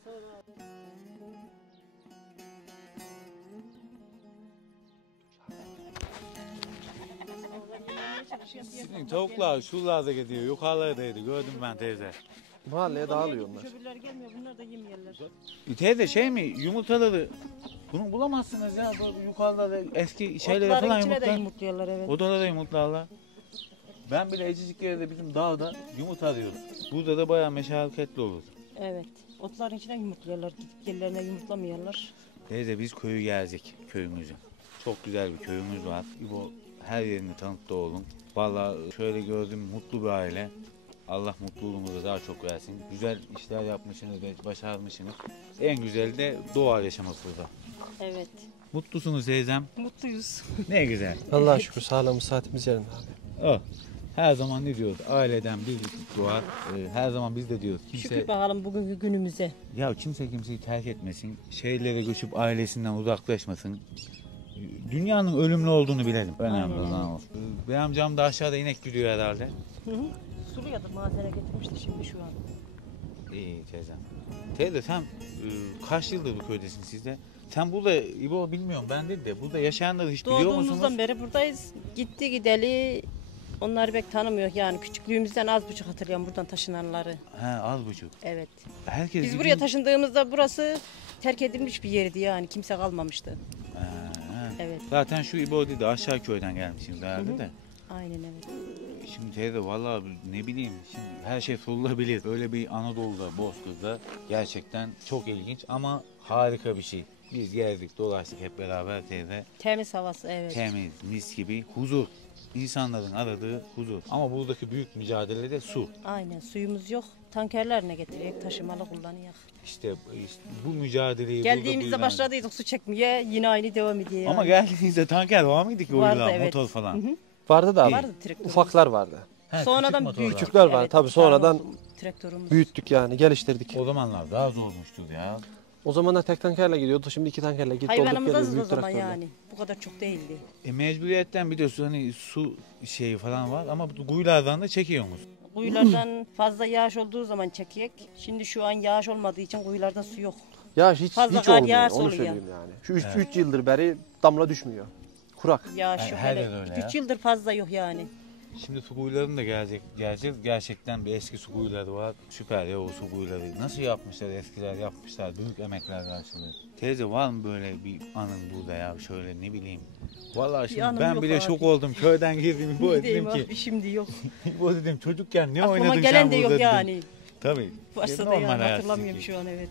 Sizin tavuklar şuralarda gidiyor. Yukarılardaydı. Gördüm ben teyze. Mahalleye dağılıyor onlar. Öbürler gelmiyor, bunlar da yemiyorlar. Teyze şey mi? Yumurtaları bunu bulamazsınız ya. Böyle yukarılarda eski şeyleri Otların falan içine de yumurtlar. yumurtluyorlar, evet. Odada da yumurtlarlar. Ben bile Ecicikleri'de bizim dağda yumurta arıyoruz. Burada da bayağı meşakkatli olur. Evet. Otların içine yumurtluyorlar. Gidip yerlerine yumurtlamıyorlar. Teyze biz köyü gezdik, köyümüzü. Çok güzel bir köyümüz var. İbo her yerini tanıttı oğlum. Vallahi şöyle gördüm, mutlu bir aile. Allah mutluluğumuzu daha çok versin. Güzel işler yapmışsınız ve başarmışsınız. En güzeli de doğal yaşamak burada. Evet. Mutlusunuz teyzem. Mutluyuz. Ne güzel. Allah'a şükür sağlığımız saatimiz yerinde abi. O. Her zaman ne diyoruz? Aileden birlik doğar. Her zaman biz de diyoruz. Şükür bakalım bugünkü günümüze. Ya kimse kimseyi terk etmesin. Şehirlere göçüp ailesinden uzaklaşmasın. Dünyanın ölümlü olduğunu bilelim. Önemli Aynen. olan o. Benim amcam da aşağıda inek gidiyor herhalde. Hı hı. Suluyadır, malzeme getirmişti şimdi şu an. İyi teyzem. Teyze sen kaç yıldır bu köydesin sizde? Sen burada İbo bilmiyorum ben değil de burada yaşayanları hiç biliyor musunuz? Doğduğumuzdan beri buradayız. Gitti gideli onları pek tanımıyor. Yani küçüklüğümüzden az buçuk hatırlıyorum buradan taşınanları. He, az buçuk. Evet. Herkes Biz bir buraya gün- taşındığımızda burası terk edilmiş bir yerdi yani. Kimse kalmamıştı. He. Evet. Zaten şu İbo dedi aşağı köyden gelmişsiniz herhalde de. Aynen evet. Şimdi teyze vallahi ne bileyim şimdi her şey sorulabilir. Öyle bir Anadolu'da, Bozkır'da gerçekten çok ilginç ama harika bir şey. Biz gezdik, dolaştık hep beraber teyze. Temiz havası, evet. Temiz, mis gibi huzur. İnsanların aradığı huzur. Ama buradaki büyük mücadele de su. Aynen, suyumuz yok. Tankerlerine getirerek taşımalı kullanıyor. İşte bu mücadeleyi Geldiğimizde burada başladıydık su çekmeye, yine aynı devam ediyor. Ama yani. geldiğinizde tanker var mıydı ki Vardı, orada evet. motor falan? Hı hı. Vardı da abi. Vardı traktörümüz. Ufaklar vardı. He, Sonradan küçük büyük motorlar. Küçükler var, tabii sonradan traktörümüz. Büyüttük yani geliştirdik. O zamanlar daha zormuştur ya. O zamanlar tek tankerle gidiyordu. Şimdi 2 tankerle gitti olduk Hayvanımız geliyor azdı o büyük zaman traktörle. yani. Bu kadar çok değildi. Mecburiyetten bir de hani su şeyi falan var ama bu kuyulardan da çekiyorsunuz. Kuyulardan fazla yağış olduğu zaman çekiyek. Şimdi şu an yağış olmadığı için kuyularda su yok. Ya hiç Fazla hiç kar olmuyor yağarsa onu oluyor. söyleyeyim yani. Şu 3 yıldır beri damla düşmüyor. kurak. Ya Yani şu her hele yer öyle ya. 3 yıldır fazla yok yani. Şimdi su kuyularını da geleceğiz. Gerçekten bir eski su kuyuları var. Süper ya o su kuyuları. Nasıl yapmışlar, eskiler yapmışlar. Büyük emekler karşılıyor. Teyze var mı böyle bir anın burada ya, şöyle ne bileyim. Vallahi şimdi anım ben yok bile abi. şok oldum. Köyden girdim. Bu Ne dedim diyeyim ki abi, şimdi yok. bu dedim çocukken ne Aklıma oynadın gelen sen de burada yok dedim. yani. Tabii. Varsa da normal yani hayat hatırlamıyorum çünkü. şu an, evet.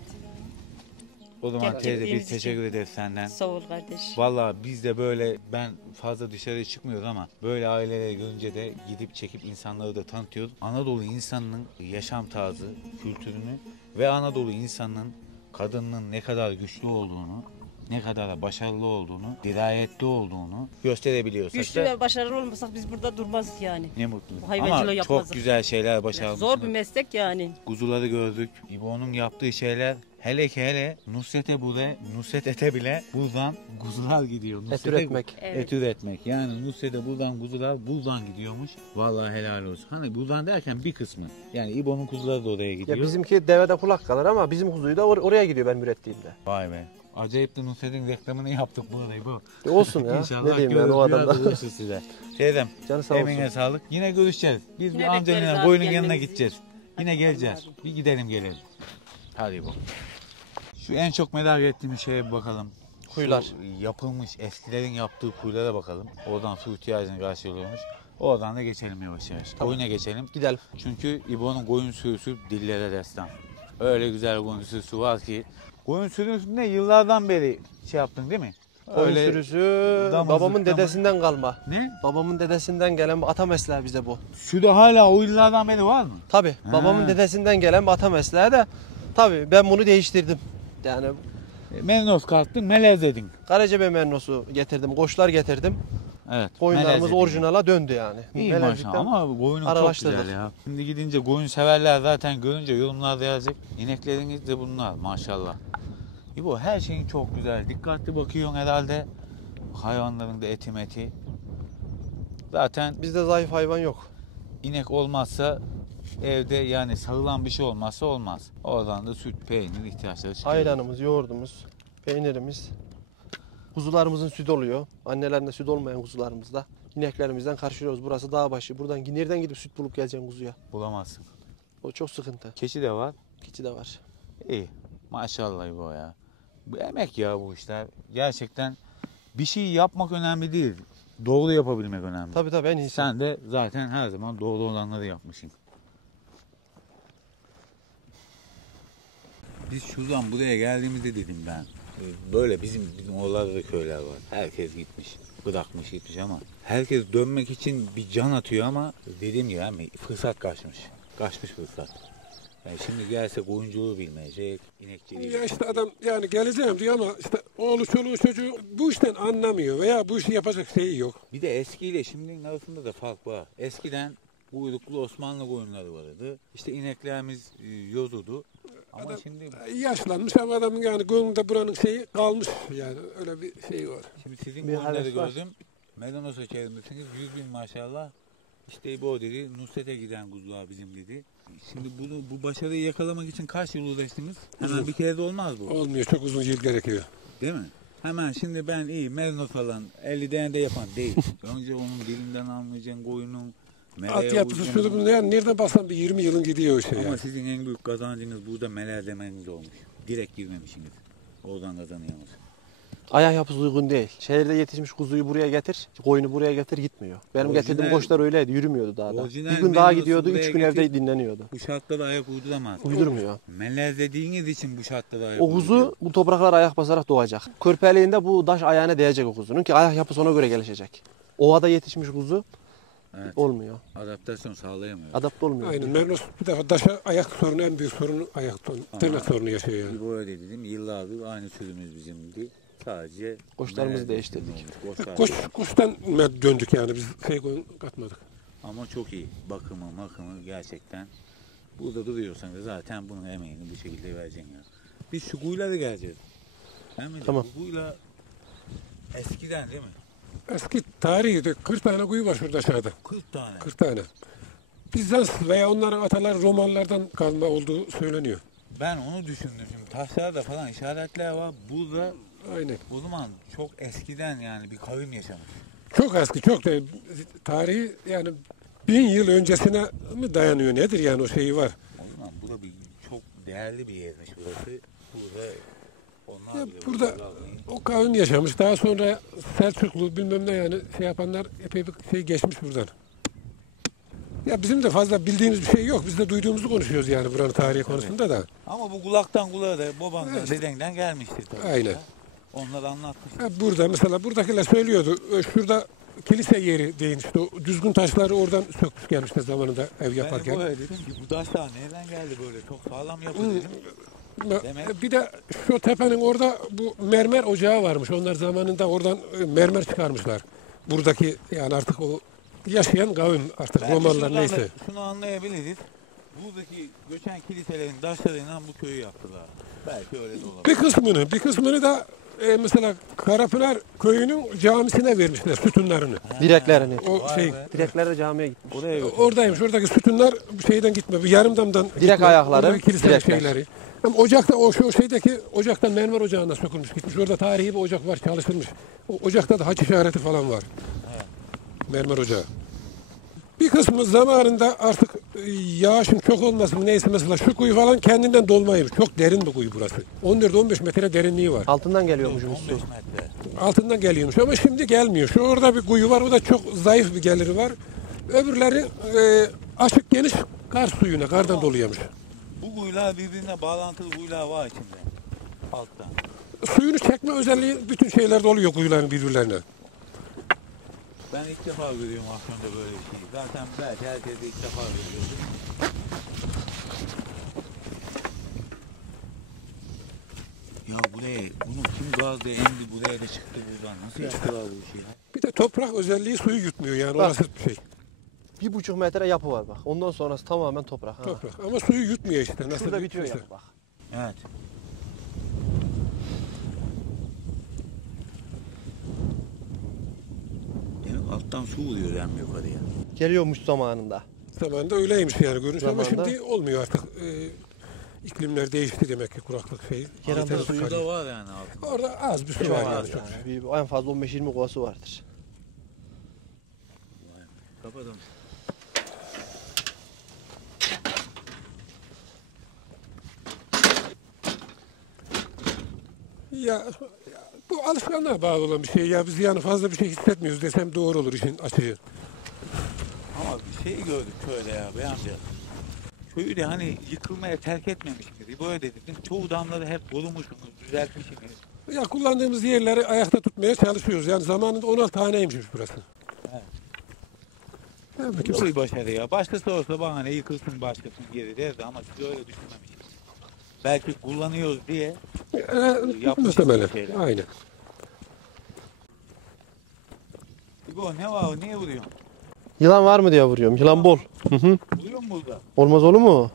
O zaman Gel- teyze biz gittiğimiz için. teşekkür ederiz senden. Sağ ol kardeş. Vallahi biz de böyle, ben fazla dışarı çıkmıyoruz ama böyle aileleri görünce de gidip çekip insanları da tanıtıyoruz. Anadolu insanının yaşam tarzı, kültürünü ve Anadolu insanının kadının ne kadar güçlü olduğunu, ne kadar başarılı olduğunu, dirayetli olduğunu gösterebiliyorsak Güçlü da ve başarılı olmasak biz burada durmazdık yani. ne mutlu. Bu hayvancılığı Ama yapmazdık. çok güzel şeyler başarmışsınız. Zor bir meslek yani. Kuzuları gördük. İbo'nun yaptığı şeyler, hele ki hele Nusret Ete bile buradan kuzular gidiyor. Et üretmek. Evet. Et üretmek. Yani Nusret'e buradan kuzular buradan gidiyormuş. Vallahi helal olsun. Hani buradan derken bir kısmı. Yani İbo'nun kuzuları da oraya gidiyor. Ya bizimki devede kulak kalır ama bizim kuzuyu da oraya gidiyor benim ürettiğimde. Vay be. Acayip de Nusret'in reklamını yaptık burada İbo. Olsun ya. İnşallah Ne diyeyim yani görürüz, o biraz adamda. uğraşırız size. Teyzem, Canı sağ olsun. emeğine sağlık. Yine görüşeceğiz. Biz Yine bir amcanın bekleriz abi, boyunun yanına gelmenizi. gideceğiz. Yine Hadi geleceğiz. bakalım Bir gidelim gelelim. Hadi İbo. Şu en çok merak ettiğimiz şeye bir bakalım. Kuyular. Şu yapılmış, eskilerin yaptığı kuyulara bakalım. Oradan su ihtiyacını karşılıyormuş. Oradan da geçelim yavaş yavaş. Tamam. Koyuna geçelim. Gidelim. Çünkü İbo'nun koyun sürüsü dillere destan. Öyle güzel koyun sürüsü var ki. Koyun sürüsünde yıllardan beri şey yaptın değil mi? Koyun Öyle sürüsü damızlık, babamın dedesinden kalma. Ne? Babamın dedesinden gelen bir ata mesleği bize bu. Şu da hala o yıllardan beri var mı? Tabi Ha. babamın dedesinden gelen bir ata mesleği de tabi ben bunu değiştirdim. Yani Merinos kalktın, melez dedin. Karacabey mernosu getirdim, koçlar getirdim. Evet. Koyunlarımız melez dedin. orijinala döndü yani. İyi Melezlikten maşallah ama koyunun çok aralaştırdık. güzel ya. Şimdi gidince koyun severler zaten görünce yorumlarda yazacak. İnekleriniz de bunlar maşallah. İbo her şeyin çok güzel. Dikkatli bakıyorsun herhalde. Hayvanların da eti. Zaten Bizde zayıf hayvan yok. inek olmazsa evde, yani sağılan bir şey olmazsa olmaz. Oradan da süt, peynir ihtiyaçları çıkıyor. Ayranımız, yoğurdumuz, peynirimiz. Kuzularımızın süt oluyor. Annelerinde süt olmayan kuzularımızda. İneklerimizden karşılıyoruz. Burası dağ başı. Buradan nereden gidip süt bulup geleceksin kuzuya? Bulamazsın. O çok sıkıntı. Keçi de var. Keçi de var. İyi. Maşallah İbo ya. Bu emek ya bu işler. Gerçekten bir şey yapmak önemli değil. Doğru yapabilmek önemli. Tabii en iyisi. Sen de zaten her zaman doğru olanları yapmışsın. Biz şuradan buraya geldiğimizde dedim ben. Böyle bizim oralarda da köyler var. Herkes gitmiş, bırakmış gitmiş ama herkes dönmek için bir can atıyor ama dediğim gibi yani fırsat kaçmış. Kaçmış fırsat. Yani şimdi gelse oyunculuğu bilmeyecek, inekçiliği. Ya işte adam yani geleceğim diyor ama işte oğlu çoluğu çocuğu bu işten anlamıyor veya bu işi yapacak şeyi yok. Bir de eskiyle şimdinin arasında da fark var. Eskiden kuyruklu Osmanlı koyunları vardı. İşte ineklerimiz yozudu. Ama Adam şimdi yaşlanmış ama adamın yani gönlünde buranın şeyi kalmış yani öyle bir şey var. sizin Bir koyunları heves var. gördüm. Medanos içerisindesiniz. 100.000 maşallah. İşte bu dedi. Nusret'e giden kuzular bizim dedi. Şimdi bu başarıyı yakalamak için kaç yıl uğraştınız? Hemen Uzun. bir kere de olmaz bu. Olmuyor, çok uzun yıl gerekiyor. Değil mi? Hemen şimdi ben iyi Merinos falan 50 tane de yapan değil. Önce onun dilinden anlayacaksın koyunun. At yapısı şunu bunu yani nereden baksan bir 20 yılın gidiyor o şey Ama yani. sizin en büyük kazancınız burada melez demeniz olmuş. Direkt girmemişsiniz. Oradan kazanıyorsunuz. Ayak yapısı uygun değil. Şehirde yetişmiş kuzuyu buraya getir, koyunu buraya getir gitmiyor. Benim Orijinal- getirdiğim koçlar öyleydi, yürümüyordu daha da. Orijinal Bir gün daha Merinos'u gidiyordu, buraya 3 gün getir. evde dinleniyordu. Bu şartlara ayak uyduramaz. Uydurmuyor. Melez dediğiniz için bu şartlara ayak O kuzu uyduruyor. bu topraklara ayak basarak doğacak. Körpeliğinde bu taş ayağına değecek o kuzunun ki ayak yapısı ona göre gelişecek. Ovada yetişmiş kuzu Evet. olmuyor. Adaptasyon sağlayamıyor. Adapte olmuyor. Aynen Mernos bir defa taşa ayak sorunu en büyük sorunu ayak tırnak sorunu yaşıyor yani. Bu öyle dedim. Yıllardır aynı sürümüz bizimdi. Sadece Koçlarımızı melez değiştirdik. olmuş. Koçlar Kuştan döndük yani biz şey katmadık. Ama çok iyi. Bakımı gerçekten. Burada duruyorsan zaten bunun emeğini bu şekilde vereceksin ya. Biz şu kuyulara geleceğiz. Hemen Tamam. Bu kuyular eskiden değil mi? Eski tarihi 40 tane kuyu var şurada aşağıda. 40 tane. 40 tane. Bizans veya onların ataları Romalılardan kalma olduğu söyleniyor. Ben onu düşündüm şimdi. Taşlarda falan işaretler var. Burada Aynen. O zaman çok eskiden yani bir kavim yaşamış. Çok eski, çok da tarihi yani 1000 yıl öncesine mi dayanıyor nedir yani o şeyi var. O zaman bu da bir çok değerli bir yermiş burası. Burada onlar Ya bile burada kalmayın. o kavim yaşamış. Daha sonra Selçuklu bilmem ne yani şey yapanlar epey bir şey geçmiş buradan. Ya bizim de fazla bildiğimiz bir şey yok. Biz de duyduğumuzu konuşuyoruz yani buranın tarihi konusunda da. Ama bu kulaktan kulağa da babandan, Evet. dedenden gelmiştir tabii. Aynen. Ya. Onlar anlatmış. Ha, burada mesela buradakiler söylüyordu. Şurada kilise yeri deyin işte o düzgün taşları oradan sökmüş gelmişler zamanında ev yaparken. Ben böyle dedim ki bu taşlar nereden geldi böyle çok sağlam yapı dedim. Demek- Bir de şu tepenin orada bu mermer ocağı varmış. Onlar zamanında oradan mermer çıkarmışlar. Buradaki yani artık o yaşayan kavim artık Belki Romalılar şuradan da neyse. şunu anlayabiliriz. Buradaki göçen kiliselerin taşlarıyla bu köyü yaptılar. Belki öyle de olabilir. Bir kısmını da mesela Karapınar köyünün camisine vermişler sütunlarını. Direklerini. O Vay şey be. Direkleri camiye gitmiş. Oraya götür. oradaymış. Oradaki sütunlar şeyden gitme. Bir yarımdamdan Direkt ayakları, oradaki kilise direkler. şeyleri. Ama ocakta o şeydeki ocaktan mermer ocağına sökülmüş gitmiş. Orada tarihi bir ocak var çalışılmış. O ocakta da haç işareti falan var. Mermer ocağı. Bir kısmı zamanında artık yağışın çok olması mı neyse mesela şu kuyu falan kendinden dolmaymış. Çok derin bir kuyu burası. 14-15 metre derinliği var. Altından geliyormuş 15 su. metre. Altından geliyormuş ama şimdi gelmiyor. Şu orada bir kuyu var o da çok zayıf bir geliri var. Öbürleri açık geniş kar suyuna, kardan doluyormuş. Bu kuyular birbirine bağlantılı kuyular var içinde. Alttan. Suyunu çekme özelliği bütün şeylerde oluyor kuyuların birbirlerine. Ben ilk defa görüyorum Afyon'da böyle bir şey. Zaten belki herkes de ilk defa görüyordu. Ya buraya, bunu kim gazda emdi buraya da çıktı buradan. Nasıl yaptılar bu işi ya? Bir de toprak özelliği suyu yutmuyor yani Bak. orası bir şey. 1,5 metre yapı var bak. Ondan sonrası tamamen toprak. Ha. Toprak ama suyu yutmuyor işte. Nasıl Şurada bir bitiyor şeyse. yapı bak. Evet. Demek alttan su vuruyor hem yukarıya. Geliyormuş zamanında. Zamanında öyleymiş yani görünüş ama Zamanında- şimdi olmuyor artık. İklimler değişti demek ki kuraklık şeyi. Yerel Yeter suyu Suyu çıkarıyor. da var yani altında. Orada az bir su Çok var az yani. Çok. yani. En fazla 15-20 kovası vardır. Kapatalım. Ya bu alışkanlığa bağlı olan bir şey ya biz yani fazla bir şey hissetmiyoruz desem doğru olur işin açığı. Ama bir şey gördük köyde ya bey amca. Köyü de hani yıkılmaya terk etmemişsiniz. Böyle dedim. Çoğu damları hep korumuşsunuz, düzeltmişsiniz. Ya kullandığımız yerleri ayakta tutmaya çalışıyoruz. Yani zamanında 16 taneymiş burası. Evet. Ya, Bu da bir başarı ya. Başkası olsa bana ne yıkılsın başkasının yeri derdi ama siz öyle düşünmemişsiniz. Belki kullanıyoruz diye yapmış muhtemelen. şeyler. Aynen. İbo ne var? Niye vuruyorsun? Yılan var mı diye vuruyorum. Yılan bol. Hı hı. Vuruyor mu burada? Olmaz olur mu?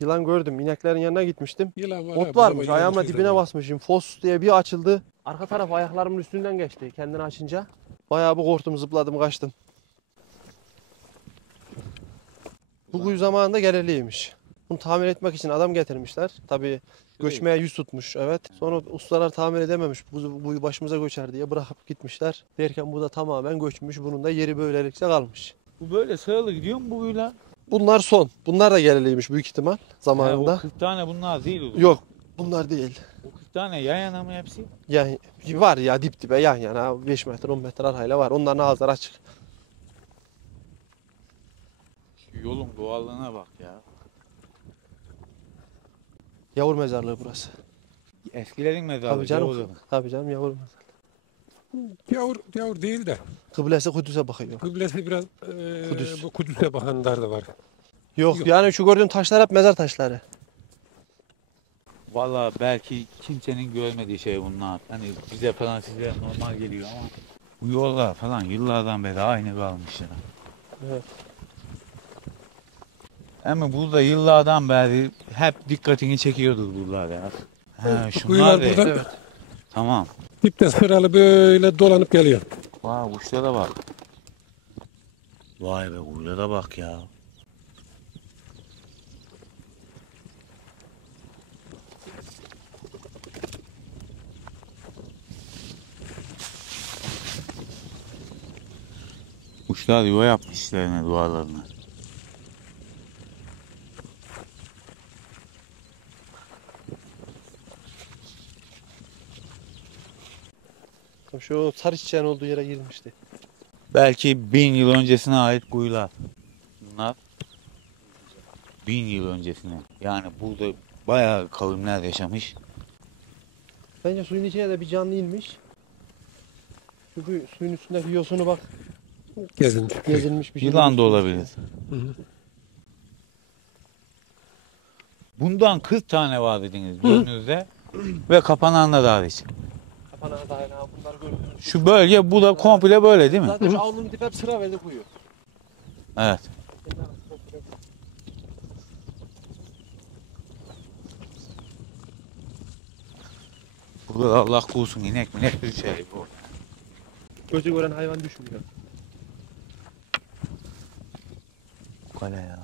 Yılan gördüm. İneklerin yanına gitmiştim. Yılan var. Ot ha, varmış. yılan Ayağımla bir şey dibine zaman. basmışım. Fos diye bir açıldı. Arka taraf ayaklarımın üstünden geçti. Kendini açınca. Bayağı bir korktum, zıpladım, kaçtım. Bu kuyu zamanında gelirliymiş. Bunu tamir etmek için adam getirmişler. Tabii göçmeye yüz tutmuş. Evet. Sonra ustalar tamir edememiş. Bu başımıza göçer diye bırakıp gitmişler. Derken bu da tamamen göçmüş. Bunun da yeri böylelikle kalmış. Bu böyle sıralı gidiyor mu bu kuyular? Bunlar son. Bunlar da gelirliymiş büyük ihtimal O zamanında. 40 tane bunlar değil o zaman. Yok. Bunlar değil. O 40 tane yan yana mı hepsi? Yani var ya dip dibe yan yana 5 metre 10 metre arayla var. Onların ağızları açık. Şu yolun doğallığına bak ya. Yavur mezarlığı burası. Eskilerin mezarlığı. Tabii canım. Yavuz'un. Tabii canım yavur mezarlığı. Yavur değil de Kıblesi Kudüs'e bakıyor. kıblesi biraz Kudüs. bu Kudüs'e bakanlar da var. Yok, Yok. yani şu gördüğün taşlar hep mezar taşları. Valla belki kimsenin görmediği şey bunlar. Hani bize falan size normal geliyor ama bu yollar falan yıllardan beri aynı kalmış ya. Evet. Ama burada yıllardan beri hep dikkatini çekiyordur bunlar ya. He, Bu şunlar kuyular da. buradan Evet. Tamam. dipten sıralı böyle dolanıp geliyor. Vay kuşlara bak. Vay be kuyulara bak ya. Kuşlar yuva yapmış işlerine, duvarlarına. Şu sarı çiçeğin olduğu yere girmişti. Belki 1000 yıl öncesine ait kuyular. Bunlar 1000 yıl öncesine. Yani burada bayağı kavimler yaşamış. Bence suyun içine de bir canlı inmiş. Şu suyun üstündeki yosunu bak. Gezilmiş bir şey. Yılan da olabilir. Hı hı. Bundan 40 tane var dediniz gönlünüzde ve kapananlar hariç. Kapanağı da aynı. Bunları gördünüz. Şu bölge bu da komple böyle değil mi? Zaten şu avlunun dibi hep sıra verdi kuyu. Evet. Burada Allah korusun inek minek bir şey bu. Gözü gören hayvan düşmüyor. Kale ya.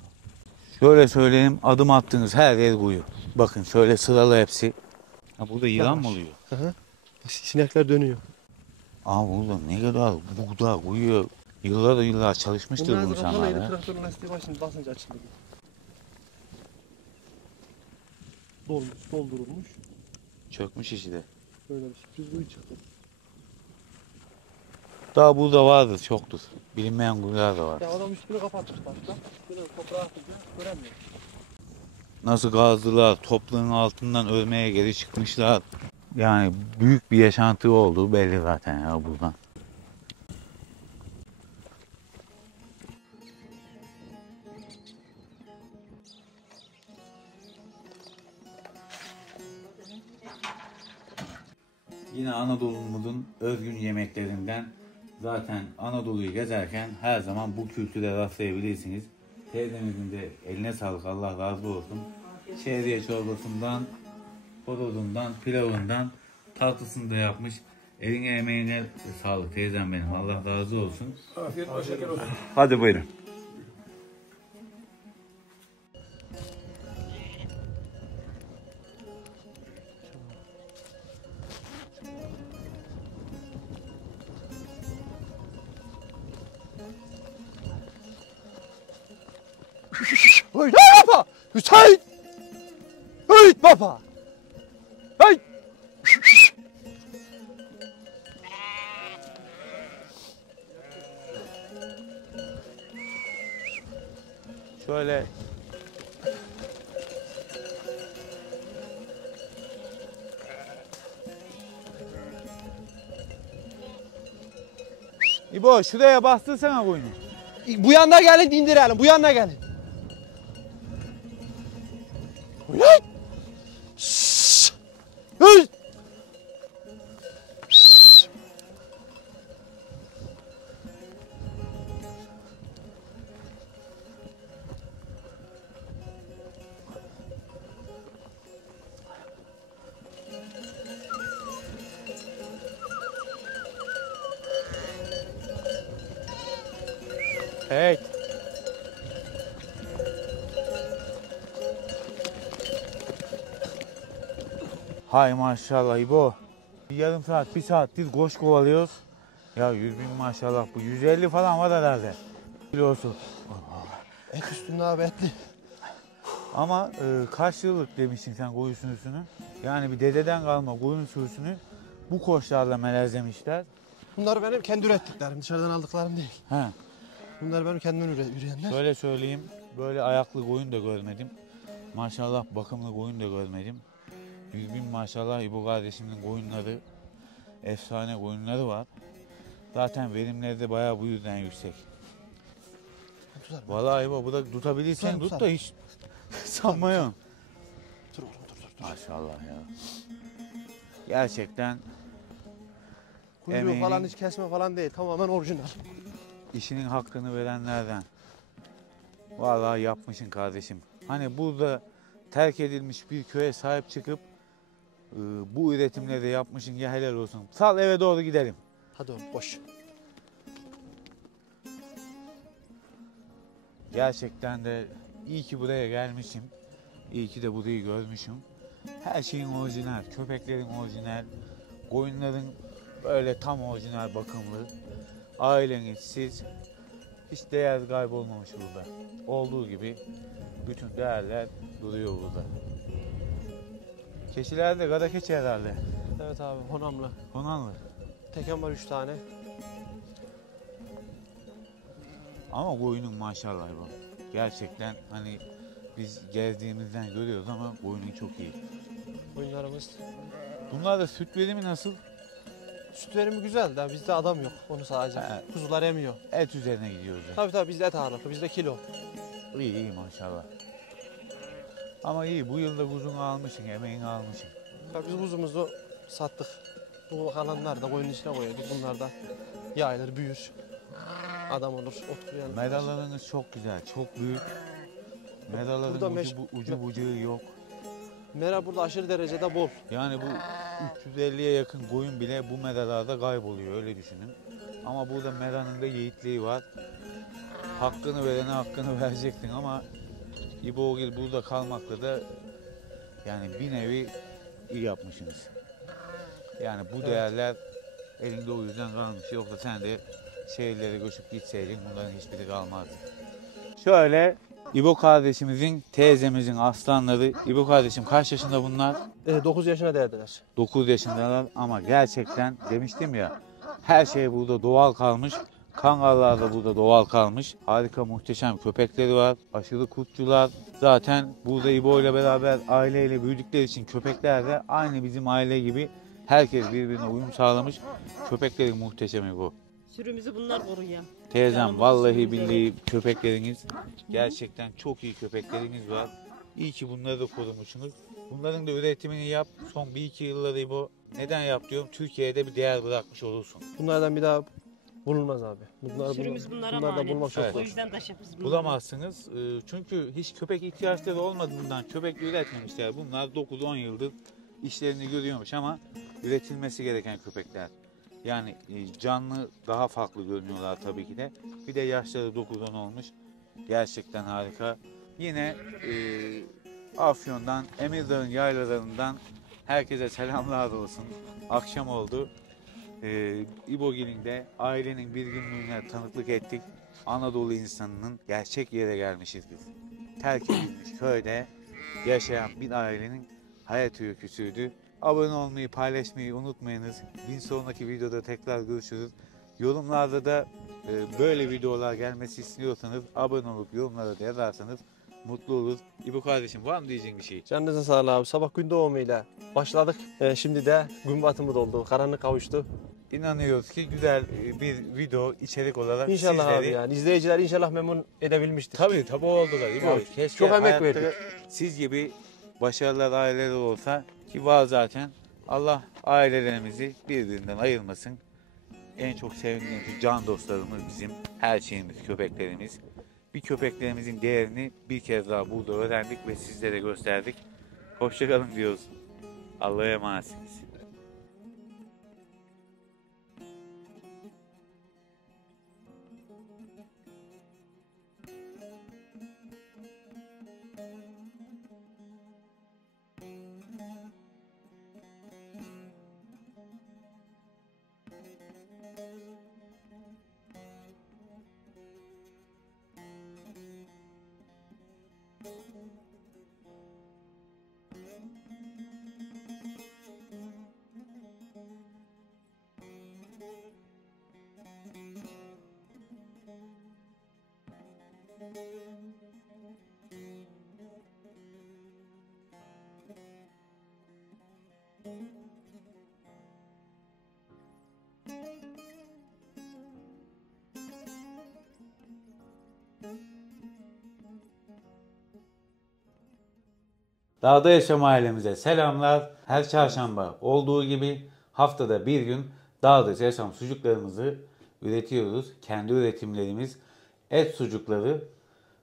Şöyle söyleyeyim, adım attığınız her yer kuyu. Bakın şöyle sıralı hepsi. Ha, burada yılan mı oluyor? Sinekler dönüyor. Aa burada ne kadar buğda kuyu. Yıllar çalışmıştır bu insanlar ya. Traktörün lastiği başını basınca açıldı. Doldurulmuş. Çökmüş işi de. Böyle bir sürpriz kuyu çıktı. Daha burada vardır, çoktur. Bilinmeyen kuyular da var. Ya adam üstünü kapatmış taşla. Üstünü toprağa atınca göremiyor. Nasıl kazdılar, toprağın altından ölmeye geri çıkmışlar. Yani büyük bir yaşantı olduğu belli zaten ya buradan. Yine Anadolu'muzun özgün yemeklerinden, zaten Anadolu'yu gezerken her zaman bu kültüre rastlayabilirsiniz. Teyzemizin de eline sağlık, Allah razı olsun. Şehriye çorbasından, horozundan, pilavından, tatlısını da yapmış. Eline emeğine sağlık teyzem benim, Allah razı olsun. Afiyet olsun. Hadi buyurun. Hey baba! Hüseyin! Hey baba! Hey! Şöyle İbo şuraya bastırsana boynu. Bu yana gelin indirelim. Bu yana gelin. Hey! Şşş! Hey! Hey. Hay maşallah İbo. Bir yarım saat, bir saattir koş kovalıyoruz. Ya 100 bin maşallah bu. 150 falan var herhalde. Kilosu. Et üstünde abi etli. Ama kaç yıllık demiştin sen koyun sürüsünü? Yani bir dededen kalma koyun sürüsünü bu koçlarla melezlemişler. Bunlar benim kendi ürettiklerim. Dışarıdan aldıklarım değil. He. Bunlar benim kendimden üreyenler. Şöyle söyleyeyim, böyle ayaklı koyun da görmedim. Maşallah bakımlı koyun da görmedim. 100 bin maşallah İbo kardeşimin koyunları, efsane koyunları var. Zaten verimleri de bayağı bu yüzden yüksek. Vallahi İbo bu da tutabilirsen tut da hiç sanmıyorum. Dur oğlum dur. Maşallah ya. Gerçekten Kuyruğu emeğinin, falan hiç kesme falan değil. Tamamen orijinal. işinin hakkını verenlerden. Vallahi yapmışsın kardeşim. Hani burada terk edilmiş bir köye sahip çıkıp bu üretimleri de yapmışsın ya, helal olsun. Sal eve doğru gidelim. Hadi oğlum boş. Gerçekten de iyi ki buraya gelmişim. İyi ki de burayı görmüşüm. Her şeyin orijinal, köpeklerin orijinal, koyunların böyle tam orijinal bakımlı. Aileniz, siz Hiç değer kaybolmamış burada. Olduğu gibi bütün değerler duruyor burada. Keçiler de kara keçi herhalde. Evet abi, Honamlı. Honanlı. Tekem var 3 tane. Ama koyunun maşallah bu. Gerçekten hani biz gezdiğimizden görüyoruz ama koyunun çok iyi. Koyunlarımız. Bunlar da süt verimi nasıl? Süt verimi güzel de bizde adam yok. Onu sadece. He. Kuzular emiyor. Et üzerine gidiyoruz. Tabii bizde et ağırlıklı. Bizde kilo. İyi maşallah. Ama iyi bu yılda kuzunu almışsın, emeğini almışsın. Ya biz kuzumuzu sattık. Bu kalanlar da koyunun içine koyuyorduk. Bunlar da yayılır, büyür. Adam olur, ot kuruyan. Medallarınız çok güzel, çok büyük. Medalların Burada ucu bucağı yok. Mera burada aşırı derecede bol. Yani bu 350'ye yakın koyun bile bu meralarda kayboluyor öyle düşünün. Ama burada meranın da yiğitliği var. Hakkını verene hakkını vereceksin ama İboğil burada kalmakla da yani bir nevi iyi yapmışsınız. Yani bu değerler elinde o yüzden kalmış. Yoksa sen de şehirlere göçüp gitseydin bunların hiçbiri kalmazdı. Şöyle İbo kardeşimizin, teyzemizin aslanları. İbo kardeşim kaç yaşında bunlar? 9 yaşına değerdiler. 9 yaşındalar ama gerçekten demiştim ya her şey burada doğal kalmış. Kangallar da burada doğal kalmış. Harika muhteşem köpekleri var. Aşırı kurtçular. Zaten burada İbo ile beraber aileyle büyüdükleri için köpekler de aynı bizim aile gibi herkes birbirine uyum sağlamış. Köpeklerin muhteşemi bu. Sürümüzü bunlar koruyor. Teyzem Canımız, vallahi sürümüz, billahi köpekleriniz gerçekten çok iyi köpekleriniz var. İyi ki bunları da korumuşsunuz. Bunların da üretimini yap. Son 1-2 yılları bu. Neden yap diyorum? Türkiye'de bir değer bırakmış olursun. Bunlardan bir daha bulunmaz abi. Sürümüz bunlara bunlar da emanet. bulmak çok Evet. O zor. yüzden taşıp biz Bulamazsınız. Çünkü hiç köpek ihtiyaçları olmadığından köpek üretmemişler. Bunlar 9-10 yıldır işlerini görüyormuş ama üretilmesi gereken köpekler. Yani canlı daha farklı görünüyorlar tabii ki de. Bir de yaşları 9-10 olmuş. Gerçekten harika. Yine Afyon'dan, Emirdağ'ın yaylalarından herkese selamlar olsun. Akşam oldu. İbogil'in de ailenin bir günlüğüne tanıklık ettik. Anadolu insanının gerçek yere gelmişiz biz. Terk edilmiş köyde yaşayan bir ailenin hayat öyküsüydü. Abone olmayı, paylaşmayı unutmayınız. Bir sonraki videoda tekrar görüşürüz. Yorumlarda da böyle videolar gelmesi istiyorsanız abone olup yorumlara da yazarsanız mutlu oluruz. İbo kardeşim var mı diyeceğin bir şey? Canınıza sağlık abi. Sabah gün doğumuyla başladık. Şimdi de gün batımı doldu. Karanlık kavuştu. İnanıyoruz ki güzel bir video içerik olarak İnşallah sizleri... abi yani. İzleyiciler inşallah memnun edebilmiştir. Tabii oldular. İbo. Evet, Keşke çok emek hayatta verdik. siz gibi başarılı aileler olsa ki var zaten. Allah ailelerimizi birbirinden ayırmasın. En çok sevdiğimiz can dostlarımız bizim. Her şeyimiz köpeklerimiz. Bir köpeklerimizin değerini bir kez daha burada öğrendik ve sizlere gösterdik. Hoşçakalın diyoruz. Allah'a emanetsiniz. Dağda Yaşam ailemize selamlar. Her çarşamba olduğu gibi haftada bir gün Dağda Yaşam sucuklarımızı üretiyoruz. Kendi üretimlerimiz et sucukları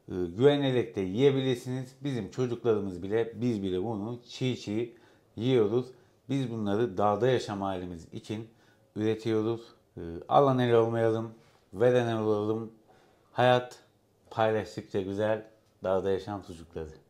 güvenerek de yiyebilirsiniz. Bizim çocuklarımız bile biz bile bunu çiğ yiyoruz. Biz bunları Dağda Yaşam ailemiz için üretiyoruz. Alan el olmayalım, veren el olalım. Hayat paylaştıkça güzel. Dağda Yaşam sucukları.